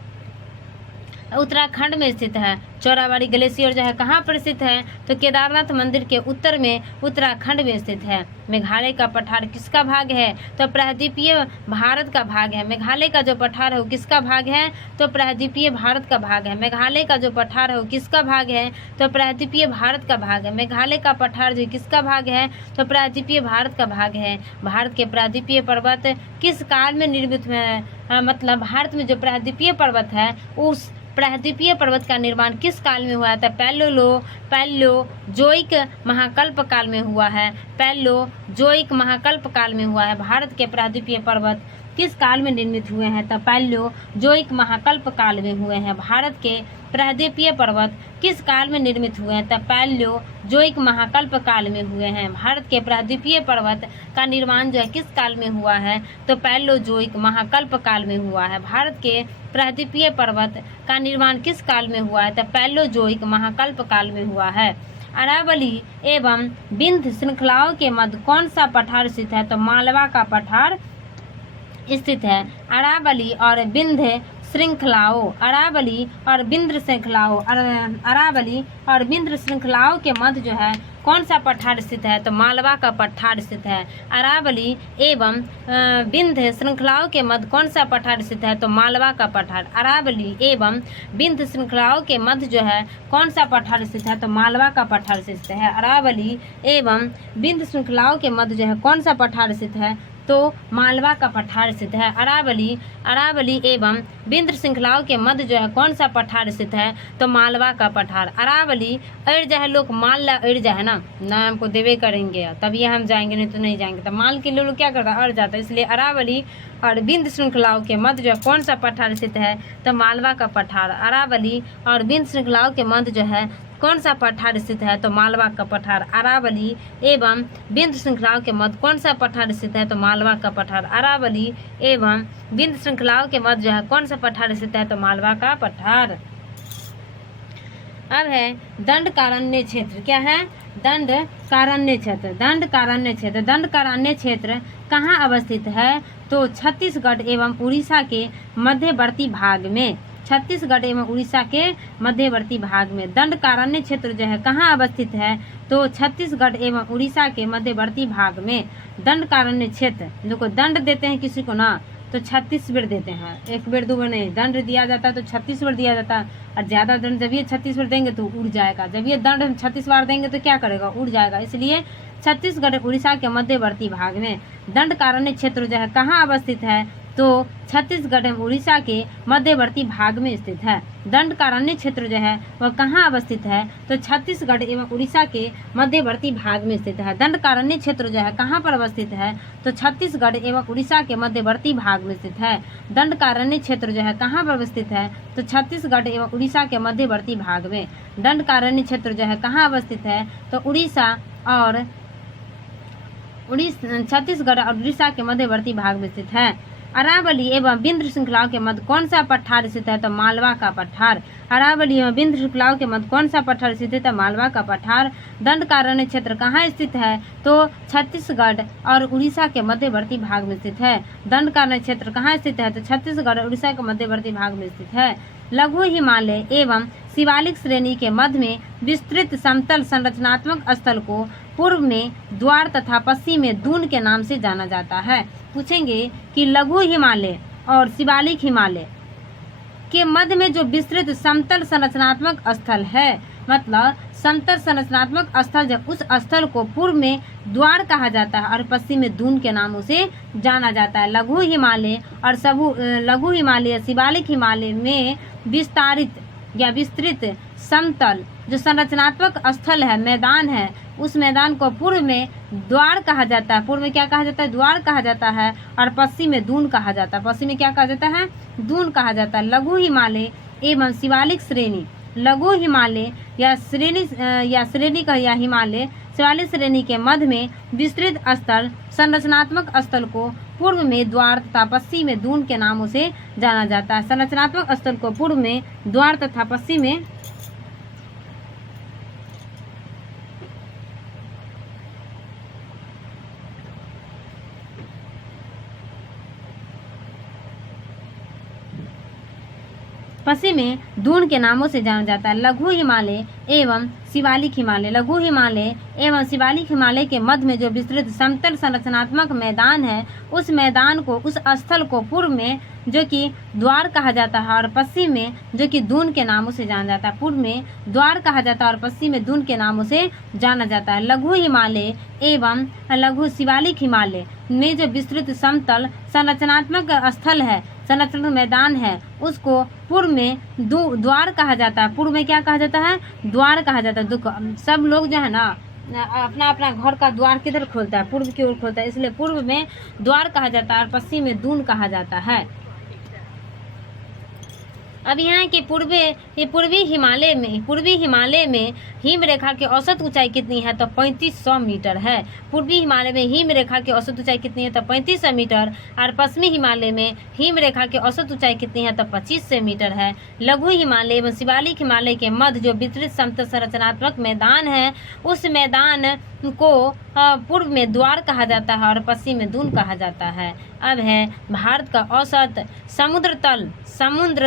उत्तराखंड में स्थित है। चौराबाड़ी ग्लेशियर जो है कहाँ प्रसिद्ध है, तो केदारनाथ मंदिर के उत्तर में उत्तराखंड में स्थित है। मेघालय का पठार किसका भाग है, तो प्रायद्वीपीय भारत का भाग है। मेघालय का जो पठार है वो किसका भाग है, तो प्रायद्वीपीय भारत का भाग है। मेघालय का जो पठार है वो किसका भाग है, तो प्रायद्वीपीय भारत का भाग है। मेघालय का पठार जो किसका भाग है, तो प्रायद्वीपीय भारत का भाग है। भारत के प्रायद्वीपीय पर्वत किस काल में निर्मित हुए हैं, मतलब भारत में जो प्रायद्वीपीय पर्वत है उस प्रायद्वीपीय पर्वत का निर्माण किस काल में हुआ था, पैलियोजोइक महाकल्प काल में हुआ है। पैलियोजोइक महाकल्प काल में हुआ है। भारत के प्रायद्वीपीय पर्वत किस काल में निर्मित हुए हैं, तो पैलियोजोइक महाकल्प काल में हुए हैं। भारत के प्रायद्वीपीय पर्वत किस काल में निर्मित हुए हैं, तो पैलियोजोइक महाकल्प काल में हुए हैं। भारत के प्रायद्वीपीय पर्वत का निर्माण जो है किस काल में हुआ है, तो पैलियोजोइक महाकल्प काल में हुआ है। भारत के प्रायद्वीपीय पर्वत का निर्माण किस काल में हुआ है, तो पैलियोजोइक महाकल्प काल में हुआ है। अरावली एवं विंध्य श्रृंखलाओं के मध्य कौन सा पठार स्थित है, तो मालवा का पठार स्थित है। अरावली और विंध्य श्रृंखलाओं अरावली और विंध्य श्रृंखलाओं के मध्य जो है कौन सा पठार स्थित है, तो मालवा का पठार स्थित है। अरावली एवं विंध्य श्रृंखलाओं के मध्य कौन सा पठार स्थित है, तो मालवा का पठार। अरावली एवं विंध्य श्रृंखलाओं के मध्य जो है कौन सा पठार स्थित है, तो मालवा का पठार स्थित है। अरावली एवं विंध्य श्रृंखलाओं के मध्य जो है कौन सा पठार स्थित है, तो मालवा का पठार स्थित है। अरावली एवं विंध्य श्रृंखलाओं के मध्य जो है कौन सा पठार स्थित है, तो मालवा का पठार। अरावली अड़ जाए लोग माल अड़ जाए ना हमको देवे करेंगे तभी हम जाएंगे, नहीं तो नहीं जाएंगे। तो माल के लोग क्या करता है, अड़ जाता है। इसलिए अरावली और विंध्य श्रृंखलाओं के मध्य जो है कौन सा पठार स्थित है, तो मालवा का पठार। अरावली और विंध्य श्रृंखलाओं के मध्य जो है कौन सा पठार स्थित है, तो मालवा का पठार। अरावली एवं विंध्य श्रृंखलाओं के मध्य कौन सा पठार स्थित है, तो मालवा का पठार। अरावली एवं विंध्य श्रृंखलाओं के मध्य जो है कौन सा पठार स्थित है, तो मालवा का पठार। अब है दंडकारण्य क्षेत्र। क्या है, दंडकारण्य क्षेत्र। दंडकारण्य क्षेत्र कहाँ अवस्थित है, तो छत्तीसगढ़ एवं उड़ीसा के मध्यवर्ती भाग में। छत्तीसगढ़ एवं उड़ीसा के मध्यवर्ती भाग में। दंडकारण्य क्षेत्र जो है कहाँ अवस्थित है, तो छत्तीसगढ़ एवं उड़ीसा के मध्यवर्ती भाग में दंडकारण्य क्षेत्र। देखो दंड देते हैं किसी को ना तो 36 बेर देते हैं, 1 बेर 2 बेर नहीं, दंड दिया जाता है तो 36 बार दिया जाता है। और ज्यादा दंड जब ये 36 बार देंगे तो उड़ जाएगा, जब ये दंड हम 36 बार देंगे तो क्या करेगा, उड़ जाएगा। इसलिए छत्तीसगढ़ उड़ीसा के मध्यवर्ती भाग में दंडकारण्य क्षेत्र जो है कहाँ अवस्थित है, तो छत्तीसगढ़ एवं उड़ीसा के मध्यवर्ती भाग में स्थित है। दंडकारण्य क्षेत्र जो है वह कहाँ अवस्थित है, तो छत्तीसगढ़ एवं उड़ीसा के मध्यवर्ती भाग में स्थित है। दंडकारण्य क्षेत्र जो है कहाँ पर अवस्थित है, तो छत्तीसगढ़ एवं उड़ीसा के मध्यवर्ती भाग में स्थित है। दंडकारण्य क्षेत्र जो है कहाँ पर अवस्थित है, तो छत्तीसगढ़ एवं उड़ीसा के मध्यवर्ती भाग में। दंडकारण्य क्षेत्र जो है कहाँ अवस्थित है, तो छत्तीसगढ़ और उड़ीसा के मध्यवर्ती भाग में स्थित है। अरावली एवं विंध्य श्रृंखलाओं के मध्य कौन सा पठार स्थित है, तो मालवा का पठार। अरावली एवं विंध्य श्रृंखलाओं के मध्य कौन सा पठार स्थित है, तो मालवा का पठार। दंडकारण्य क्षेत्र कहाँ स्थित है, तो छत्तीसगढ़ और उड़ीसा के मध्यवर्ती भाग में स्थित है। दंडकारण्य क्षेत्र कहाँ स्थित है, तो छत्तीसगढ़ और उड़ीसा के मध्यवर्ती भाग में स्थित है। लघु हिमालय एवं शिवालिक श्रेणी के मध्य में विस्तृत समतल संरचनात्मक स्थल को पूर्व में द्वार तथा पश्चिम में दून के नाम से जाना जाता है। पूछेंगे कि लघु हिमालय और शिवालिक हिमालय के मध्य में जो विस्तृत समतल संरचनात्मक स्थल है, मतलब समतल संरचनात्मक स्थल जब उस स्थल को पूर्व में द्वार कहा जाता है और पश्चिम में दून के नामों से जाना जाता है। लघु हिमालय शिवालिक हिमालय में विस्तारित या विस्तृत समतल जो संरचनात्मक स्थल है, मैदान है, उस मैदान को पूर्व में द्वार कहा जाता है। पूर्व में क्या कहा जाता है, द्वार कहा जाता है, और पश्चिम में दून कहा जाता है। पश्चिम में क्या कहा जाता है, दून कहा जाता है। लघु हिमालय एवं शिवालिक श्रेणी, लघु हिमालय या हिमालय शिवालिक श्रेणी के मध्य में विस्तृत स्थल संरचनात्मक स्थल को पूर्व में द्वार तथा पश्चिम में दून के नामों से जाना जाता है। संरचनात्मक स्थल को पूर्व में द्वार तथा पश्चिम में दून के नामों से जाना जाता है। लघु हिमालय एवं शिवालिक हिमालय, लघु हिमालय एवं शिवालिक हिमालय के मध्य में जो विस्तृत समतल संरचनात्मक मैदान है, उस मैदान को, उस स्थल को पूर्व में जो कि द्वार कहा जाता है और पश्चिम में जो कि दून के नामों से जाना जाता है। पूर्व में द्वार कहा जाता है और पश्चिम में दून के नामों से जाना जाता है। लघु हिमालय एवं लघु शिवालिक हिमालय में जो विस्तृत समतल संरचनात्मक स्थल है, संरचनात्मक मैदान है, उसको पूर्व में द्वार कहा जाता है। पूर्व में क्या कहा जाता है, द्वार कहा जाता है। सब लोग जो है ना अपना अपना घर का द्वार किधर खोलता है, पूर्व की ओर खोलता है, इसलिए पूर्व में द्वार कहा जाता है और पश्चिम में दून कहा जाता है। अब यहाँ के पूर्वी हिमालय में हिम रेखा की औसत ऊंचाई कितनी है, तो 3500 मीटर है। पूर्वी हिमालय में हिम रेखा की औसत ऊंचाई कितनी है, तो 3500 मीटर। और पश्चिमी हिमालय में हिम रेखा की औसत ऊंचाई कितनी है, तो 2500 मीटर है। लघु हिमालय एवं शिवालिक हिमालय के मध्य जो विस्तृत समतल संरचनात्मक मैदान है, उस मैदान को पूर्व में द्वार कहा जाता है और पश्चिम में दून कहा जाता है। अब है भारत का औसत समुद्र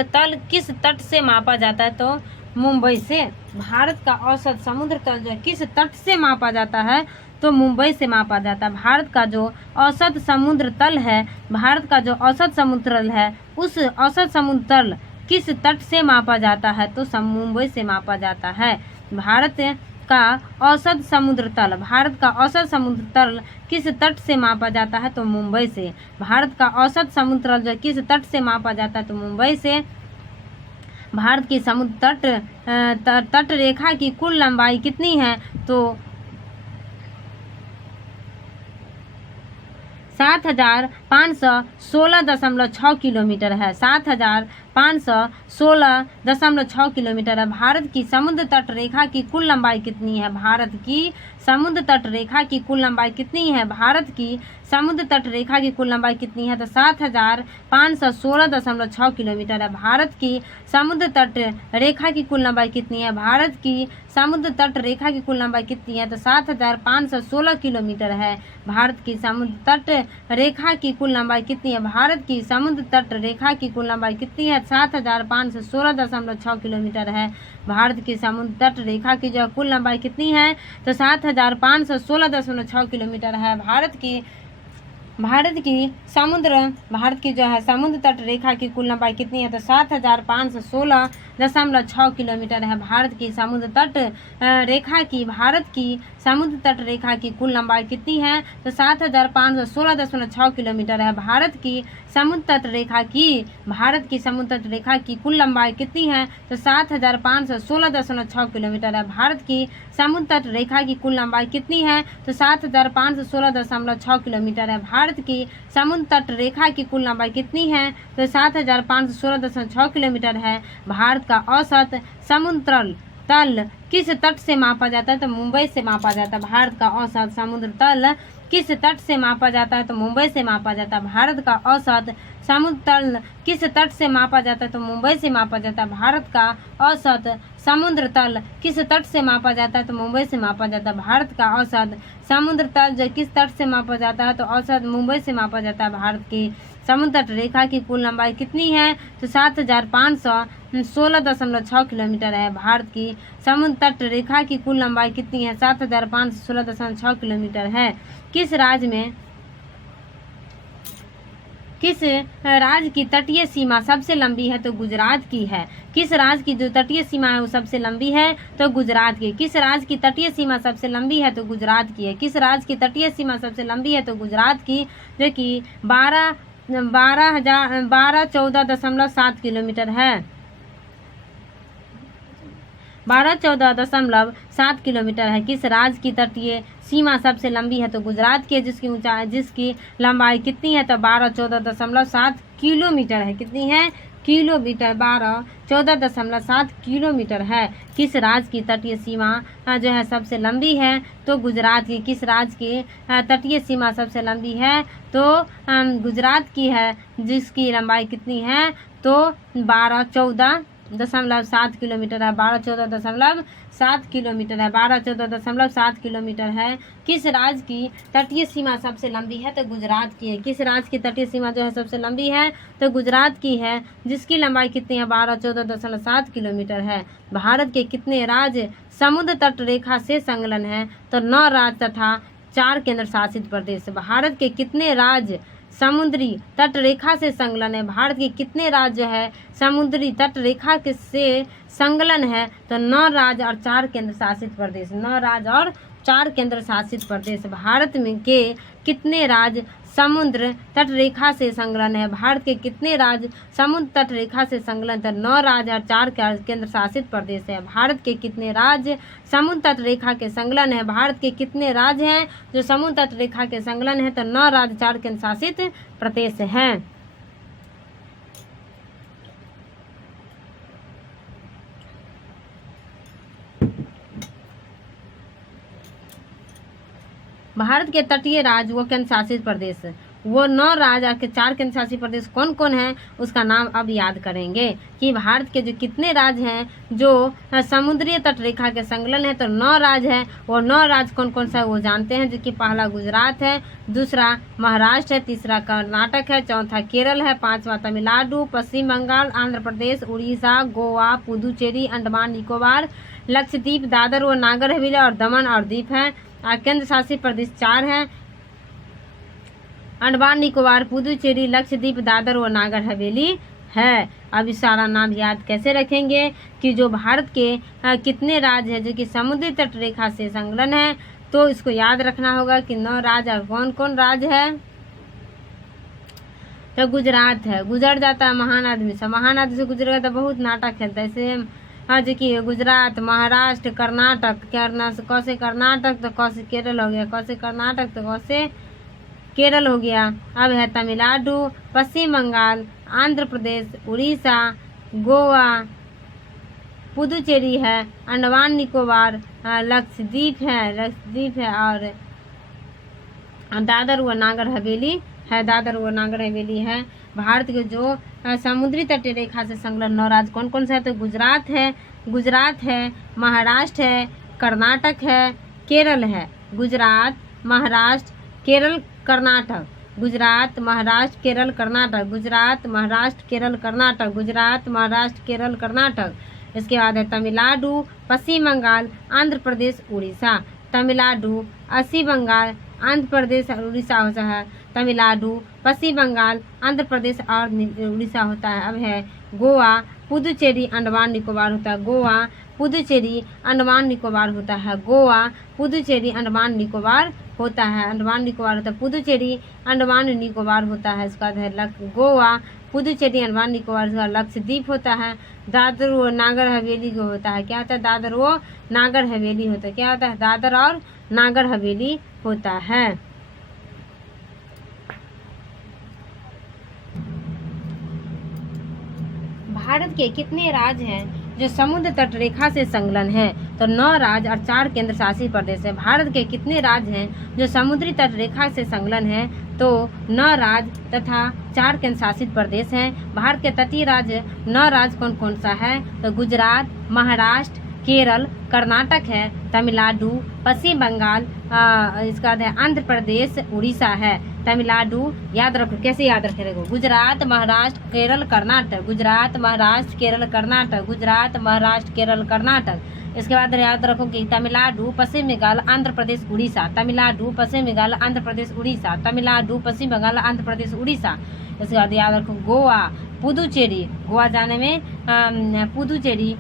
तल किस तट से मापा जाता है, तो मुंबई से। भारत का औसत समुद्र तल जो किस तट से मापा जाता है, तो मुंबई से मापा जाता है। भारत का जो औसत समुद्र तल है, भारत का जो औसत समुद्र तल है, उस औसत समुद्र तल किस तट से मापा जाता है, तो मुंबई से मापा जाता है। भारत का औसत समुद्र तल किस तट से मापा जाता है, तो मुंबई से। भारत का औसत समुद्र तल जो किस तट से मापा जाता है, तो मुंबई से। भारत की समुद्र तट रेखा की कुल लंबाई कितनी है, तो 7516.6 किलोमीटर है। 7516.6 किलोमीटर है। भारत की समुद्र तट रेखा की कुल लंबाई कितनी है, भारत की समुद्र तट रेखा की कुल लंबाई कितनी है, भारत की समुद्र तट रेखा की कुल लंबाई कितनी है, तो 7516.6 किलोमीटर है। भारत की समुद्र तट रेखा की कुल लंबाई कितनी है, भारत की समुद्र तट रेखा की कुल लंबाई कितनी है, तो 7516 किलोमीटर है। भारत की समुद्र तट रेखा की कुल लंबाई कितनी है, भारत की समुद्र तट रेखा की कुल लंबाई कितनी है, 7,516.6 किलोमीटर है। भारत की समुद्र तट रेखा की जो कुल लंबाई कितनी है तो 7,516.6 किलोमीटर है। भारत की जो है समुद्र तट रेखा की कुल लंबाई कितनी है तो 7,516.6 किलोमीटर है। भारत की समुद्र तट रेखा की कुल लंबाई कितनी है तो 7,516.6 किलोमीटर है। भारत की समुद्र तट रेखा की कुल लंबाई कितनी है तो 7,516.6 किलोमीटर है। भारत की समुद्र तट रेखा की कुल लंबाई कितनी है तो 7,516.6 किलोमीटर है। भारत की समुद्र तट रेखा की कुल लंबाई कितनी है तो 7,516.6 किलोमीटर है। भारत का औसत समुद्र तल किस तट से मापा जाता है तो मुंबई से मापा जाता है। भारत का औसत समुद्र तल किस तट से मापा जाता है तो मुंबई से मापा जाता है। भारत का औसत समुद्र तल किस तट से मापा जाता है तो मुंबई से मापा जाता है। भारत का औसत समुद्र तल किस तट से मापा जाता है तो मुंबई से मापा जाता है। भारत का औसत समुद्र तल जो किस तट से मापा जाता है तो औसत मुंबई से मापा जाता है। भारत की समुद्र तट रेखा की कुल लंबाई कितनी है तो 7,516.6 किलोमीटर है। भारत की समुद्र तट रेखा की कुल लंबाई कितनी है 7,516.6 किलोमीटर है। किस राज्य की तटीय सीमा सबसे लंबी है तो गुजरात की है। किस राज्य की जो तटीय सीमा है वो सबसे लंबी है तो गुजरात की। किस राज्य की तटीय सीमा सबसे लंबी है तो गुजरात की है। किस राज्य की तटीय सीमा सबसे लंबी है तो गुजरात की, जो कि 1214.7 किलोमीटर है। 1214.7 किलोमीटर है। किस राज्य की तटीय सीमा सबसे लंबी है तो गुजरात की, जिसकी लंबाई कितनी है तो 1214.7 किलोमीटर है। कितनी है किलोमीटर 1214.7 किलोमीटर है। किस राज्य की तटीय सीमा जो है सबसे लंबी है तो गुजरात की। किस राज्य की तटीय सीमा सबसे लंबी है तो गुजरात की है, जिसकी लंबाई कितनी है तो 1214.7 किलोमीटर है। 1214.7 किलोमीटर है। 1214.7 किलोमीटर है। किस राज्य की तटीय सीमा सबसे लंबी है तो गुजरात की है। किस राज्य की तटीय सीमा जो है सबसे लंबी है तो गुजरात की है, जिसकी लंबाई कितनी है 1214.7 किलोमीटर है। भारत के कितने राज्य समुद्र तट रेखा से संलग्न है तो 9 राज्य तथा 4 केंद्र शासित प्रदेश। भारत के कितने राज्य समुद्री तट रेखा से संलग्न है। भारत के कितने राज्य है समुद्री तट रेखा से संलग्न है तो 9 राज्य और 4 केंद्र शासित प्रदेश। 9 राज्य और 4 केंद्र शासित प्रदेश। भारत में के कितने राज्य समुद्र तट रेखा से संलग्न है। भारत के कितने राज्य समुद्र तट रेखा से संलग्न है 9 राज्य और 4 केंद्र शासित प्रदेश है। भारत के कितने राज्य समुद्र तट रेखा के संलग्न है। भारत के कितने राज्य हैं जो समुद्र तट रेखा के संलग्न है तो 9 राज्य 4 केंद्र शासित प्रदेश हैं। भारत के तटीय राज्य व केंद्र शासित प्रदेश, वो 9 राज्य के 4 केंद्र शासित प्रदेश कौन कौन है उसका नाम अब याद करेंगे कि भारत के जो कितने राज्य हैं जो समुद्री तट रेखा के संलग्न है तो 9 राज्य है। वो 9 राज्य कौन कौन सा है वो जानते हैं, जो कि पहला गुजरात है, दूसरा महाराष्ट्र है, तीसरा कर्नाटक है, चौथा केरल है, 5वां तमिलनाडु, पश्चिम बंगाल, आंध्र प्रदेश, उड़ीसा, गोवा, पुदुचेरी, अंडमान निकोबार, लक्षद्वीप, दादर व नागर हवेली और दमन और दीप है। केंद्र शासित प्रदेश 4 हैं, अंडमान निकोबार, पुदुचेरी, लक्षद्वीप, दादर व नागर हवेली है। अब इस सारा नाम याद कैसे रखेंगे कि जो भारत के कितने राज्य है जो कि समुद्री तट रेखा से संलग्न है, तो इसको याद रखना होगा कि 9 राज्य कौन कौन राज्य है। तो गुजरात है, गुजर जाता है महानदी से, महानदी से गुजरेगा तो बहुत नाटक खेलता है। ऐसे जो कि गुजरात, महाराष्ट्र, कर्नाटक, कौसे कर्नाटक तो कौसे केरल हो गया, कौसे कर्नाटक तो कौसे केरल हो गया। अब है तमिलनाडु, पश्चिम बंगाल, आंध्र प्रदेश, उड़ीसा, गोवा, पुदुचेरी है, अंडमान निकोबार, लक्षद्वीप है और दादर व नागर हवेली है। दादर व नागर हवेली है। भारत के जो समुद्री तटीय रेखा से संलग्न 9 राज्य कौन कौन से है तो गुजरात है, महाराष्ट्र है, कर्नाटक है, केरल है। गुजरात, महाराष्ट्र, केरल, कर्नाटक गुजरात, महाराष्ट्र, केरल, कर्नाटक, गुजरात, महाराष्ट्र, केरल, कर्नाटक, गुजरात, महाराष्ट्र, केरल, कर्नाटक। इसके बाद है तमिलनाडु, पश्चिम बंगाल, आंध्र प्रदेश, उड़ीसा। तमिलनाडु, पश्चिम बंगाल, आंध्र प्रदेश और उड़ीसा होता है। तमिलनाडु, पश्चिम बंगाल, आंध्र प्रदेश और उड़ीसा होता है। अब है गोवा, पुदुचेरी, अंडमान निकोबार होता है। गोवा, पुदुचेरी, अंडमान निकोबार होता है। गोवा, पुदुचेरी, अंडमान निकोबार होता है। अंडमान निकोबार होता है। पुदुचेरी, अंडमान निकोबार होता है। इसका है गोवा, पुदुचेरी, अंडमान निकोबार का लक्षद्वीप होता है। दादर व नागर हवेली को होता है। क्या होता है? दादर व नागर हवेली होता है। क्या होता है? दादर और नागर हवेली होता है। भारत के कितने राज्य हैं जो समुद्र तट रेखा से संलग्न है? तो 9 राज्य और 4 केंद्र शासित प्रदेश है। भारत के कितने राज्य हैं जो समुद्री तट रेखा से संलग्न है? तो 9 राज्य तथा 4 केंद्र शासित प्रदेश हैं। भारत के तटीय राज्य 9 राज्य कौन कौन सा है? तो गुजरात, महाराष्ट्र, केरल, कर्नाटक है। तमिलनाडु, पश्चिम बंगाल, इसका बाद है आंध्र प्रदेश, उड़ीसा है। तमिलनाडु याद रखो, कैसे याद रखे देखो, गुजरात, महाराष्ट्र, केरल, कर्नाटक, गुजरात, महाराष्ट्र, केरल, कर्नाटक, गुजरात, महाराष्ट्र, केरल, कर्नाटक। इसके बाद याद रखो कि तमिलनाडु, पश्चिम बंगाल, आंध्र प्रदेश, उड़ीसा। तमिलनाडु, पश्चिम बंगाल, आंध्र प्रदेश, उड़ीसा। तमिलनाडु, पश्चिम बंगाल, आंध्र प्रदेश, उड़ीसा। इसके बाद याद रखो गोवा, पुदुचेरी, गोवा जाने में पुदुचेरी,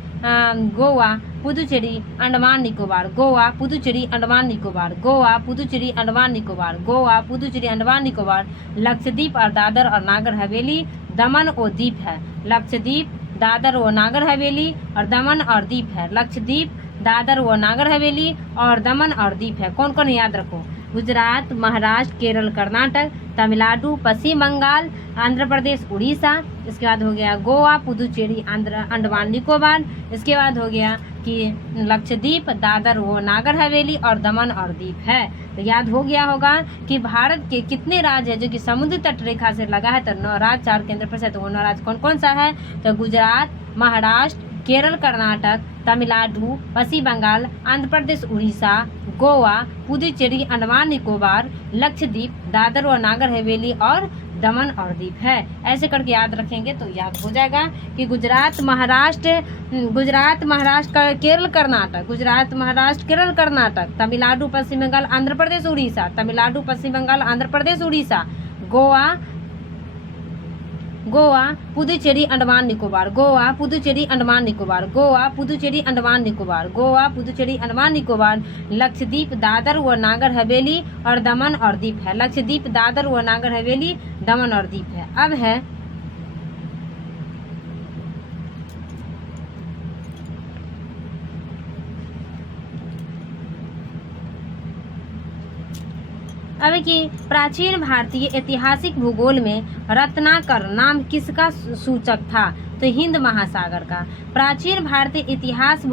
गोवा, पुदुचेरी, अंडमान निकोबार, गोवा, पुदुचेरी, अंडमान निकोबार, गोवा, पुदुचेरी, अंडमान निकोबार, गोवा, पुदुचेरी, अंडमान निकोबार। लक्षद्वीप और दादर और नागर हवेली, दमन और दीप है। लक्षद्वीप, दादर व नागर हवेली और दमन और दीप है। लक्षद्वीप, दादर व नागर हवेली और दमन और दीप है। कौन कौन याद रखो? गुजरात, महाराष्ट्र, केरल, कर्नाटक, तमिलनाडु, पश्चिम बंगाल, आंध्र प्रदेश, उड़ीसा। इसके बाद हो गया गोवा, पुदुचेरी, अंडमान निकोबार। इसके बाद हो गया कि लक्षद्वीप, दादर व नागर हवेली और दमन और दीप है। तो याद हो गया होगा कि भारत के कितने राज्य है जो कि समुद्री तट रेखा से लगा है? तो 9 राज्य, 4 केंद्र प्रशासित। वो 9 राज्य कौन कौन सा है? तो गुजरात, महाराष्ट्र, केरल, कर्नाटक, तमिलनाडु, पश्चिम बंगाल, आंध्र प्रदेश, उड़ीसा, गोवा, पुदुचेरी, अंडमान निकोबार, लक्षद्वीप, दादर और नागर हवेली और दमन और दीप है। ऐसे करके याद रखेंगे तो याद हो जाएगा कि गुजरात, महाराष्ट्र, केरल, कर्नाटक, गुजरात, महाराष्ट्र, केरल, कर्नाटक, तमिलनाडु, पश्चिम बंगाल, आंध्र प्रदेश, उड़ीसा, तमिलनाडु, पश्चिम बंगाल, आंध्र प्रदेश, उड़ीसा, गोवा, पुदुचेरी, अंडमान निकोबार, गोवा, पुदुचेरी, अंडमान निकोबार, गोवा, पुदुचेरी, अंडमान निकोबार, गोवा, पुदुचेरी, अंडमान निकोबार, लक्षद्वीप, दादर व नागर हवेली और दमन और दीप है। लक्षद्वीप, दादर व नागर हवेली, दमन और दीप है। अब है अब कि प्राचीन भारतीय ऐतिहासिक भूगोल में रत्नाकर नाम किसका सूचक था? तो हिंद महासागर का। प्राचीन भारतीय इतिहास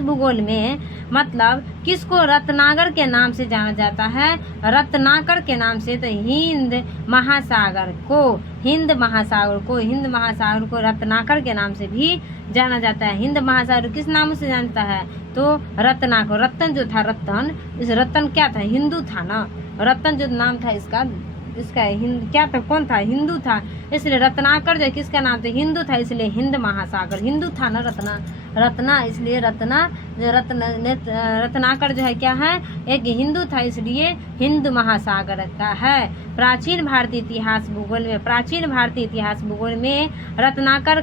भूगोल में मतलब किसको रत्नाकर के नाम से जाना जाता है? रत्नाकर के नाम से। तो हिंद महासागर को रत्नाकर के नाम से भी जाना जाता है। हिंद महासागर किस नाम से जानता है? तो रत्नाकर। रत्न जो था, इस रत्न क्या था? हिंदू था ना। रत्न जो नाम था इसका क्या था? कौन था? हिंदू था। इसलिए रत्नाकर जो किसका नाम था? हिंदू था, इसलिए हिंद महासागर। हिंदू था ना रत्ना, इसलिए रत्नाकर जो है क्या है? एक हिंदू था, इसलिए हिंद महासागर का है। प्राचीन भारतीय इतिहास भूगोल में रत्नाकर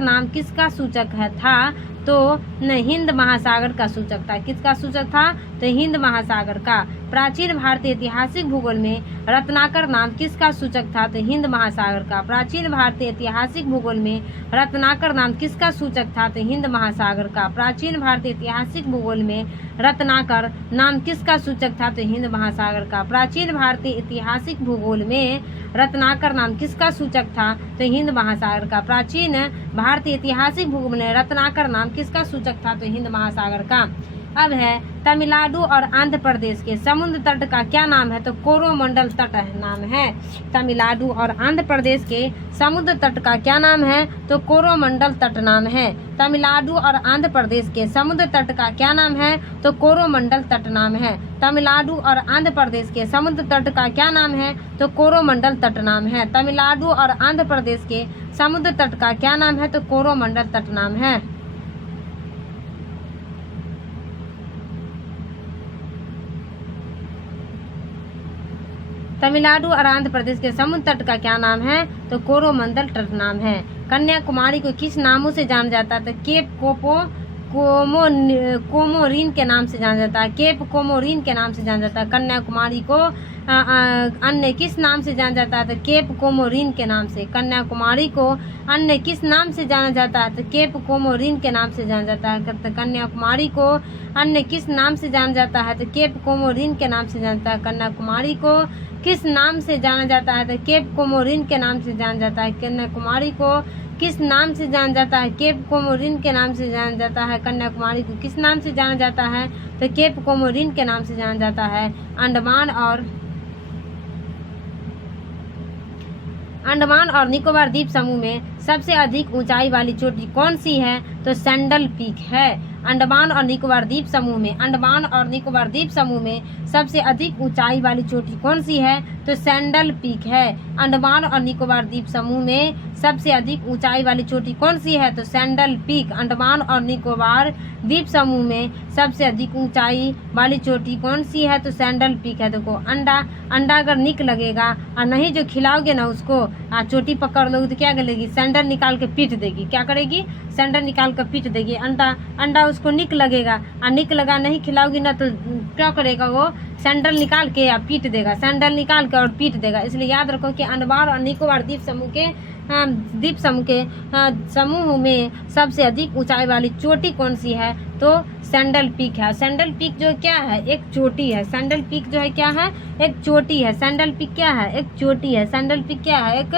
नाम किसका सूचक था? तो हिंद महासागर का सूचक था। किसका सूचक था? तो हिंद महासागर का। प्राचीन भारतीय ऐतिहासिक भूगोल में रत्नाकर नाम किसका सूचक था? तो हिंद महासागर का। प्राचीन भारतीय ऐतिहासिक भूगोल में रत्नाकर नाम किसका सूचक था? तो हिंद महासागर का। प्राचीन भारतीय ऐतिहासिक भूगोल में रत्नाकर नाम किसका सूचक था? तो हिंद महासागर का। प्राचीन भारतीय ऐतिहासिक भूगोल में रत्नाकर नाम किसका सूचक था? तो हिंद महासागर का। प्राचीन भारतीय ऐतिहासिक भूगोल में रत्नाकर नाम किसका सूचक था? तो हिंद महासागर का। अब है तमिलनाडु और आंध्र प्रदेश के समुद्र तट का क्या नाम है? तो कोरोमंडल तट नाम है। तमिलनाडु और आंध्र प्रदेश के समुद्र तट का क्या नाम है? तो कोरोमंडल तट नाम है। तमिलनाडु और आंध्र प्रदेश के समुद्र तट का क्या नाम है? तो कोरोमंडल तट नाम है। तमिलनाडु और आंध्र प्रदेश के समुद्र तट का क्या नाम है? तो कोरोमंडल तट नाम है। तमिलनाडु और आंध्र प्रदेश के समुद्र तट का क्या नाम है? तो कोरोमंडल तट नाम है। तमिलनाडु और आंध्र प्रदेश के समुद्र तट का क्या नाम है? तो कोरोमंडल तट नाम है। कन्याकुमारी को किस नामों से जाना जाता है? तो केप कोमोरिन के नाम से जाना जाता है। केप कोमोरिन के नाम से जाना जाता है। कन्याकुमारी को अन्य किस नाम से जाना जाता है? तो केप कोमोरिन के नाम से। कन्याकुमारी को अन्य किस नाम से जाना जाता है? तो केप कोमोरिन के नाम से जाना जाता है। कन्याकुमारी को अन्य किस नाम से जाना जाता है? तो केप कोमोरिन के नाम से जाना जाता है। कन्याकुमारी को किस नाम से जाना जाता है? तो केप कोमोरिन के नाम से जाना जाता है। कन्याकुमारी को किस नाम से जाना जाता है? केप कोमोरिन के नाम से जाना जाता है। कन्याकुमारी को किस नाम से जाना जाता है? तो केप कोमोरिन के नाम से जाना जाता है। अंडमान और निकोबार द्वीप समूह में सबसे अधिक ऊंचाई वाली चोटी कौन सी है? तो सैंडल पीक है। अंडमान और निकोबार द्वीप समूह में सबसे अधिक ऊंचाई वाली चोटी कौन सी है? तो सैंडल पीक है। अंडमान और निकोबार द्वीप समूह में सबसे अधिक ऊंचाई वाली चोटी कौन सी है? तो सैंडल पीक। अंडमान और निकोबार द्वीप समूह में सबसे अधिक ऊंचाई वाली चोटी कौन सी है? तो सैंडल पीक है। देखो अंडा अगर निक लगेगा और नहीं जो खिलाओगे ना उसको चोटी पकड़ लोगे तो क्या करेगी? सैंडल निकाल के पीट देगी। क्या करेगी? सैंडल निकाल कर पीट देगी। अंडा उसको निक लगेगा और निक लगा नहीं खिलाओगी ना तो क्या करेगा? वो सैंडल निकाल के या पीट देगा। सैंडल निकाल के और पीट देगा। इसलिए याद रखो कि अंडमान और निकोबार द्वीप समूह के समूह में सबसे अधिक ऊंचाई वाली चोटी कौन सी है? तो सैंडल पीक है। सैंडल पीक जो क्या है? एक चोटी है। सैंडल पीक जो है क्या है? एक चोटी है। सैंडल पीक क्या है? एक चोटी है। सैंडल पीक क्या है? एक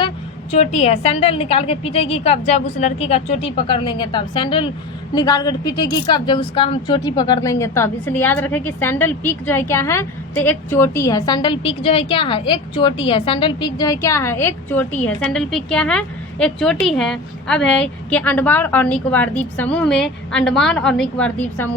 चोटी है। सैंडल निकाल के पीटेगी कब? जब उस लड़की का चोटी पकड़ लेंगे तब। सैंडल निकाल कर पीटेगी कब? जब उसका हम चोटी पकड़ लेंगे तब। इसलिए याद रखें कि सैंडल पीक जो है क्या है? तो एक चोटी है। सैंडल पीक जो है क्या है? एक चोटी है। सैंडल पीक जो है क्या है? एक चोटी है। सैंडल पीक क्या है? एक चोटी है। अब है कि अंडमान और निकोबार द्वीप समूह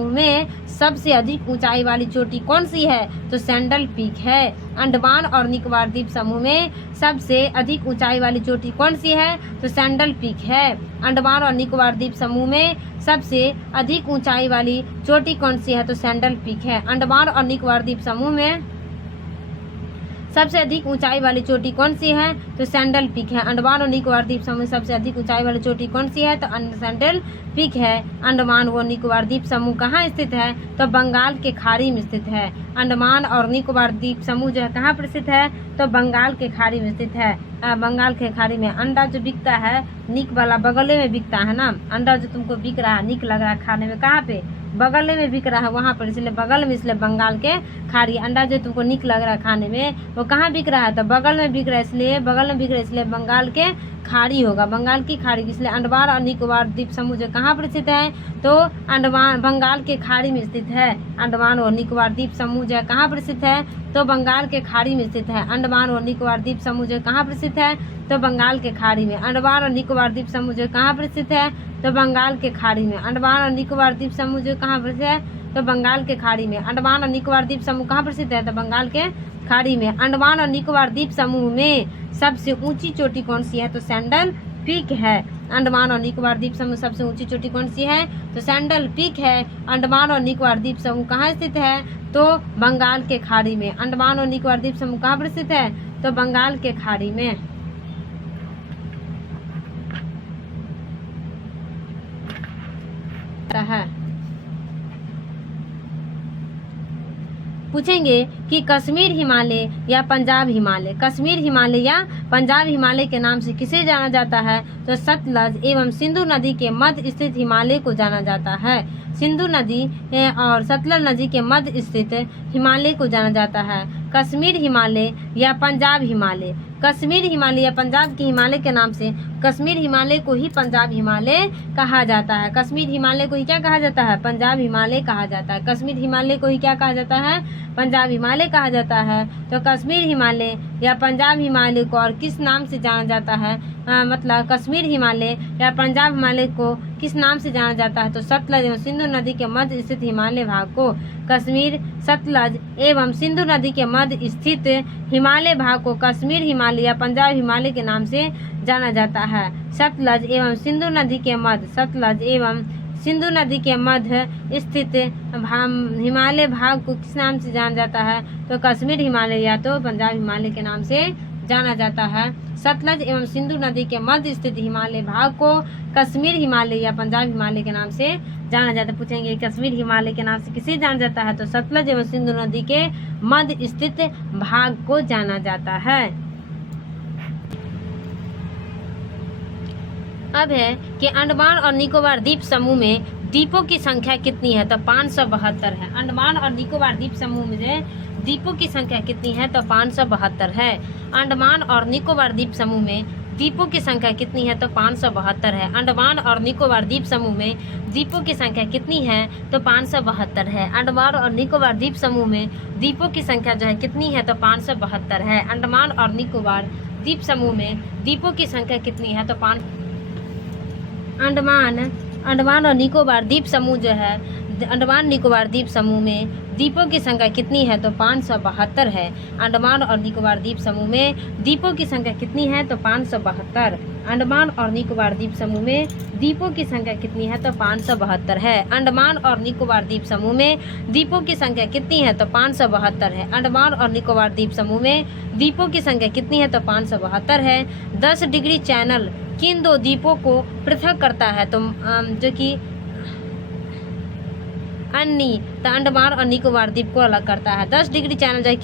में सबसे अधिक ऊंचाई वाली चोटी कौन सी है? तो सैंडल पीक है। अंडमान और निकोबार द्वीप समूह में सबसे अधिक ऊंचाई वाली चोटी कौन सी है? तो सैंडल पीक है। अंडमान और निकोबार द्वीप समूह में सबसे अधिक ऊंचाई वाली चोटी कौन सी है? तो सैंडल पीक है। अंडमान और निकोबार द्वीप समूह में सबसे अधिक ऊंचाई वाली चोटी कौन सी है? तो सैंडल पीक है। अंडमान और निकोबार द्वीप समूह में सबसे अधिक ऊंचाई वाली चोटी कौन सी है? तो सैंडल पीक है। अंडमान व निकोबार द्वीप समूह कहाँ स्थित है? तो बंगाल के खाड़ी में स्थित है। अंडमान और निकोबार द्वीप समूह जो है कहाँ पर स्थित है? तो बंगाल के खाड़ी में स्थित है। बंगाल के खाड़ी में अंडा जो बिकता है निक वाला बगले में बिकता है ना। अंडा जो तुमको बिक रहा है निक लग रहा है खाने में, कहाँ पे? बगल में बिक रहा है वहाँ पर, इसलिए बगल में, इसलिए बंगाल के खाड़ी। अंडा जो तुमको निक लग रहा है खाने में वो कहाँ बिक रहा है? तो बगल में बिक रहा है, इसलिए बगल में बिक रहा है, इसलिए बंगाल के खाड़ी होगा। बंगाल की खाड़ी, इसलिए अंडमान और निकोबार द्वीप समूह जो कहाँ पर स्थित है? तो बंगाल के खाड़ी में स्थित है। अंडमान और निकोबार द्वीप समूह जो है कहाँ पर स्थित है? तो बंगाल के खाड़ी में स्थित है। अंडमान और निकोबार द्वीप समूह जो कहाँ पर स्थित है? तो बंगाल के खाड़ी में। अंडमान और निकोबार द्वीप समूह जो कहाँ पर स्थित है? तो बंगाल के खाड़ी में। अंडमान और निकोबार द्वीप समूह जो कहाँ पर स्थित है? तो बंगाल के खाड़ी में। अंडमान और निकोबार द्वीप समूह कहाँ पर स्थित है? तो बंगाल के खाड़ी में। अंडमान और निकोबार द्वीप समूह में सबसे ऊंची चोटी कौन सी है? तो सैंडल पीक है। अंडमान और निकोबार द्वीप समूह सबसे ऊंची चोटी कौन सी है? तो सैंडल पीक है। अंडमान और निकोबार द्वीप समूह कहाँ स्थित है? तो बंगाल के खाड़ी में। अंडमान और निकोबार द्वीप समूह कहाँ पर स्थित है? तो बंगाल के खाड़ी में। है पूछेंगे कि कश्मीर हिमालय या पंजाब हिमालय, कश्मीर हिमालय या पंजाब हिमालय के नाम से किसे जाना जाता है? तो सतलज एवं सिंधु नदी के मध्य स्थित हिमालय को जाना जाता है। सिंधु नदी और सतलज नदी के मध्य स्थित हिमालय को जाना जाता है। कश्मीर हिमालय या पंजाब हिमालय। कश्मीर हिमालय या पंजाब के हिमालय के नाम से कश्मीर हिमालय को ही पंजाब हिमालय कहा जाता है। कश्मीर हिमालय को ही क्या कहा जाता है? पंजाब हिमालय कहा जाता है। कश्मीर हिमालय को ही क्या कहा जाता है? पंजाब हिमालय कहा जाता है। तो कश्मीर हिमालय या पंजाब हिमालय को और किस नाम से जाना जाता है? मतलब कश्मीर हिमालय या पंजाब हिमालय को किस नाम से जाना जाता है? तो सतलज एवं सिंधु नदी के मध्य स्थित हिमालय भाग को कश्मीर, सतलज एवं सिंधु नदी के मध्य स्थित हिमालय भाग को कश्मीर हिमालय या पंजाब हिमालय के नाम से जाना जाता है। सतलज एवं सिंधु नदी के मध्य, सतलज एवं सिंधु नदी के मध्य स्थित हिमालय भाग को किस नाम से जाना जाता है? तो कश्मीर हिमालय या तो पंजाब हिमालय के नाम से जाना जाता है। सतलज एवं सिंधु नदी के मध्य स्थित हिमालय भाग को कश्मीर हिमालय या पंजाब हिमालय के नाम से जाना जाता है। पूछेंगे कश्मीर हिमालय के नाम से किसे जाना जाता है? तो सतलज एवं सिंधु नदी के मध्य स्थित भाग को जाना जाता है। अब है कि अंडमान और निकोबार द्वीप समूह में द्वीपों की संख्या कितनी है? तो 572 है। अंडमान और निकोबार द्वीप समूह में द्वीपों की संख्या कितनी है? तो 572 है। अंडमान और निकोबार द्वीप समूह में द्वीपों की संख्या कितनी है? तो 572 है। अंडमान और निकोबार द्वीप समूह में द्वीपों की संख्या कितनी है? तो 572 है। अंडमान और निकोबार द्वीप समूह में द्वीपों की संख्या जो है कितनी है? तो 572 है। अंडमान और निकोबार द्वीप समूह में द्वीपों की संख्या कितनी है? तो अंडमान और निकोबार द्वीप समूह जो है, अंडमान निकोबार द्वीप समूह में द्वीपों की संख्या कितनी है? तो 572 है। अंडमान और निकोबार द्वीप समूह में द्वीपों की संख्या कितनी है? तो 572। अंडमान और निकोबार द्वीप समूह में द्वीपों की संख्या कितनी है? तो 572 है। अंडमान और निकोबार द्वीप समूह में द्वीपों की संख्या कितनी है? तो 572 है। अंडमान और निकोबार द्वीप समूह में द्वीपों की संख्या कितनी है? तो 572 है। 10 डिग्री चैनल किन दो द्वीपों को पृथक करता है? तो जो कि अन्नी, तो अंडमान और निकोबार द्वीप को अलग करता है। 10 डिग्री चैनल जो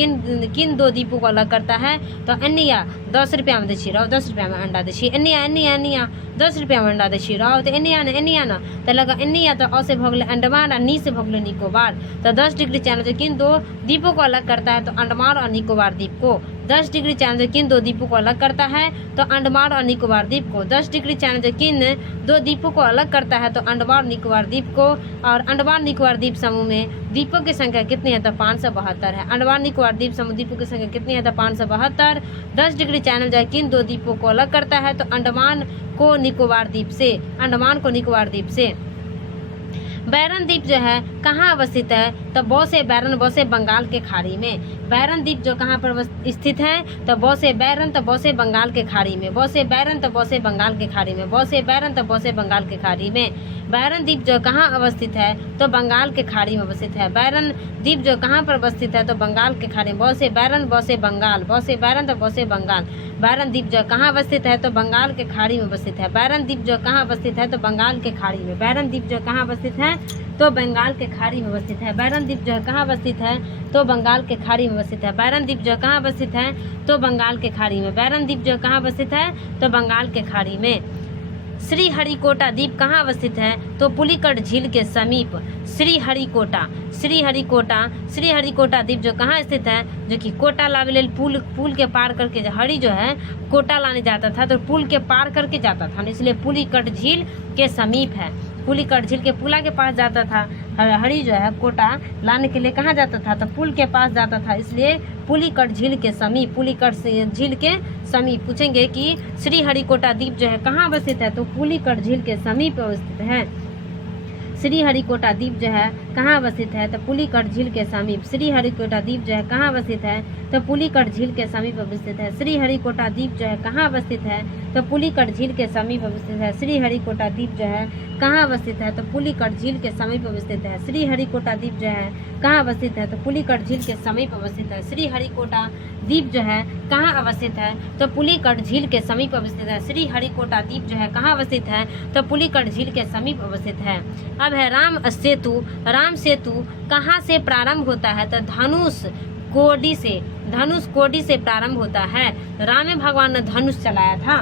किन दो द्वीपों को अलग करता है? तो अन्निया 10 रुपया में देशी रहो, 10 रुपया में अंडा देशी। अन्निया 10 रुपया में अंडा देशी रहो। तो अन्निया ना तो लगा अन्निया, तो अ से भगले अंडमान और नी से भगले निकोबार। तो 10 डिग्री चैनल जो किन दो द्वीपों को अलग करता है? तो अंडमान और निकोबार द्वीप को। 10 डिग्री चैनल जो किन दो द्वीपों को अलग करता है? तो अंडमान और निकोबार द्वीप को। 10 डिग्री चैनल जो किन दो द्वीपों को अलग करता है? तो अंडमान और निकोबार द्वीप को। और अंडमान निकोबार द्वीप समूह में द्वीपों की संख्या कितनी है? तो 572 है। अंडमान निकोबार द्वीप समूह द्वीपों की संख्या कितनी है? तो 572। 10 डिग्री चैनल जो किन दो द्वीपों को अलग करता है? तो अंडमान को निकोबार द्वीप से, अंडमान को निकोबार द्वीप से। बैरन द्वीप जो है कहाँ अवस्थित है? तो बौसे बैरन, बौसे बंगाल के खाड़ी में। बैरन द्वीप जो कहाँ पर स्थित है? तो बौसे बैरन, तो बौसे बंगाल के खाड़ी में। बौसे बैरन, तो बौसे बंगाल के खाड़ी में। बौसे बैरन, तो बौसे बंगाल के खाड़ी में। बैरन द्वीप जो कहाँ अवस्थित है? तो बंगाल के खाड़ी में अवस्थित है। बैरन द्वीप जो कहाँ पर अवस्थित है? तो बंगाल के खाड़ी में। बौसे बैरन, बौसे बंगाल, बौसे बैरन, तो बौसे बंगाल। बैरन द्वीप जो कहाँ अवस्थित है? तो बंगाल के खाड़ी में अवस्थित है। बैरन द्वीप जो कहाँ अवस्थित है? तो बंगाल के खाड़ी में। बैरन द्वीप जो कहाँ अवस्थित है? तो बंगाल के खाड़ी में अवस्थित है। बैरन द्वीप जो कहाँ अवस्थित है? तो बंगाल के खाड़ी में अवस्थित है। बैरन द्वीप जो कहाँ अवस्थित है? तो बंगाल के खाड़ी में। बैरन द्वीप जो कहाँ अवस्थित है? तो बंगाल के खाड़ी में। श्रीहरिकोटा द्वीप कहाँ अवस्थित है? तो पुलिकट झील के समीप। श्रीहरिकोटा द्वीप जो कहाँ स्थित है? जो कि कोटा लावे पुल के पार करके हरि जो है कोटा लाने जाता था, तो पुल के पार करके जाता था, इसलिए पुलिकट झील के समीप है। पुलिकट झील के पुला के पास जाता था। हरि जो है कोटा लाने के लिए कहाँ जाता था? तो पुल के पास जाता था, इसलिए पुलिकट झील के समीप, पुलिकट झील के समीप। पूछेंगे कि श्रीहरिकोटा द्वीप जो है कहाँ अवस्थित है? तो पुलिकट झील के समीप अवस्थित है। श्रीहरिकोटा द्वीप जो है कहाँ अवस्थित है? तो पुलिकट झील के समीप। श्रीहरिकोटा द्वीप जो है कहाँ अवस्थित है? तो पुलिकट झील के समीप अवस्थित है। श्रीहरिकोटा द्वीप जो है कहाँ अवस्थित है? तो पुलिकट झील के समीप अवस्थित है। श्रीहरिकोटा द्वीप जो है कहाँ अवस्थित है? तो पुलिकट झील के समीप अवस्थित है। श्रीहरिकोटा द्वीप जो है कहाँ अवस्थित है? तो पुलिकट झील के समीप अवस्थित है। श्रीहरिकोटा द्वीप जो है कहाँ अवस्थित है? तो पुलिकट झील के समीप अवस्थित है। श्रीहरिकोटा द्वीप जो है कहाँ अवस्थित है? तो पुलिकट झील के समीप अवस्थित है। अब है राम सेतु कहाँ से प्रारंभ होता है? तो धनुष कोडी से प्रारंभ होता है। राम भगवान ने धनुष चलाया था।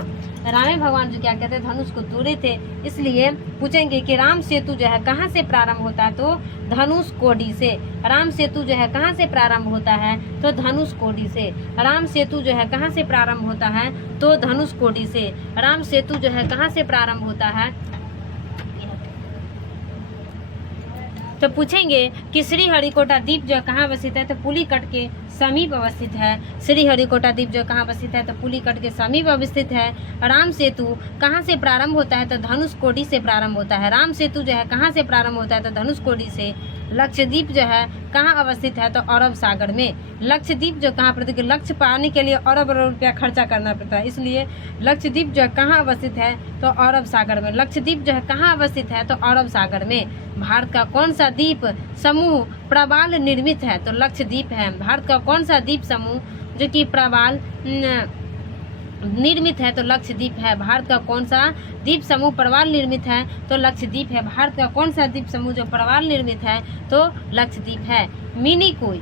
रामे भगवान जो क्या कहते हैं धनुष को तोड़े थे। इसलिए पूछेंगे कि राम सेतु जो है कहाँ से प्रारंभ होता है, तो धनुष कोडी से। राम सेतु जो है कहाँ से प्रारंभ होता है, तो धनुष कोडी से। राम सेतु जो है कहाँ से प्रारंभ होता है, तो धनुष कोडी से। राम सेतु जो है कहाँ से प्रारंभ होता है, तो पूछेंगे कि श्रीहरिकोटा द्वीप जो कहाँ अवस्थित है, तो पुलिकट के समीप अवस्थित है। श्रीहरिकोटा द्वीप जो कहाँ अवस्थित है, तो पुलिकट के समीप अवस्थित है। राम सेतु कहाँ से प्रारंभ होता है, तो धनुषकोडी से प्रारंभ होता है। राम सेतु जो है कहाँ से प्रारंभ होता है, तो धनुषकोडी से। लक्षद्वीप जो है कहाँ अवस्थित है, तो अरब सागर में। लक्षद्वीप जो कहाँ पर, लक्ष्य पाने के लिए अरब रुपया खर्चा करना पड़ता है, इसलिए लक्षद्वीप जो है कहाँ अवस्थित है, तो अरब सागर में। लक्षद्वीप जो है कहाँ अवस्थित है, तो अरब सागर में। भारत का कौन सा द्वीप समूह प्रवाल निर्मित है, तो लक्षद्वीप है। भारत का कौन सा द्वीप समूह जो कि प्रवाल निर्मित है, तो लक्षद्वीप है। भारत का कौन सा द्वीप समूह प्रवाल निर्मित है, तो लक्षद्वीप है। भारत का कौन सा द्वीप समूह जो प्रवाल निर्मित है, तो लक्षद्वीप है। मिनिकोय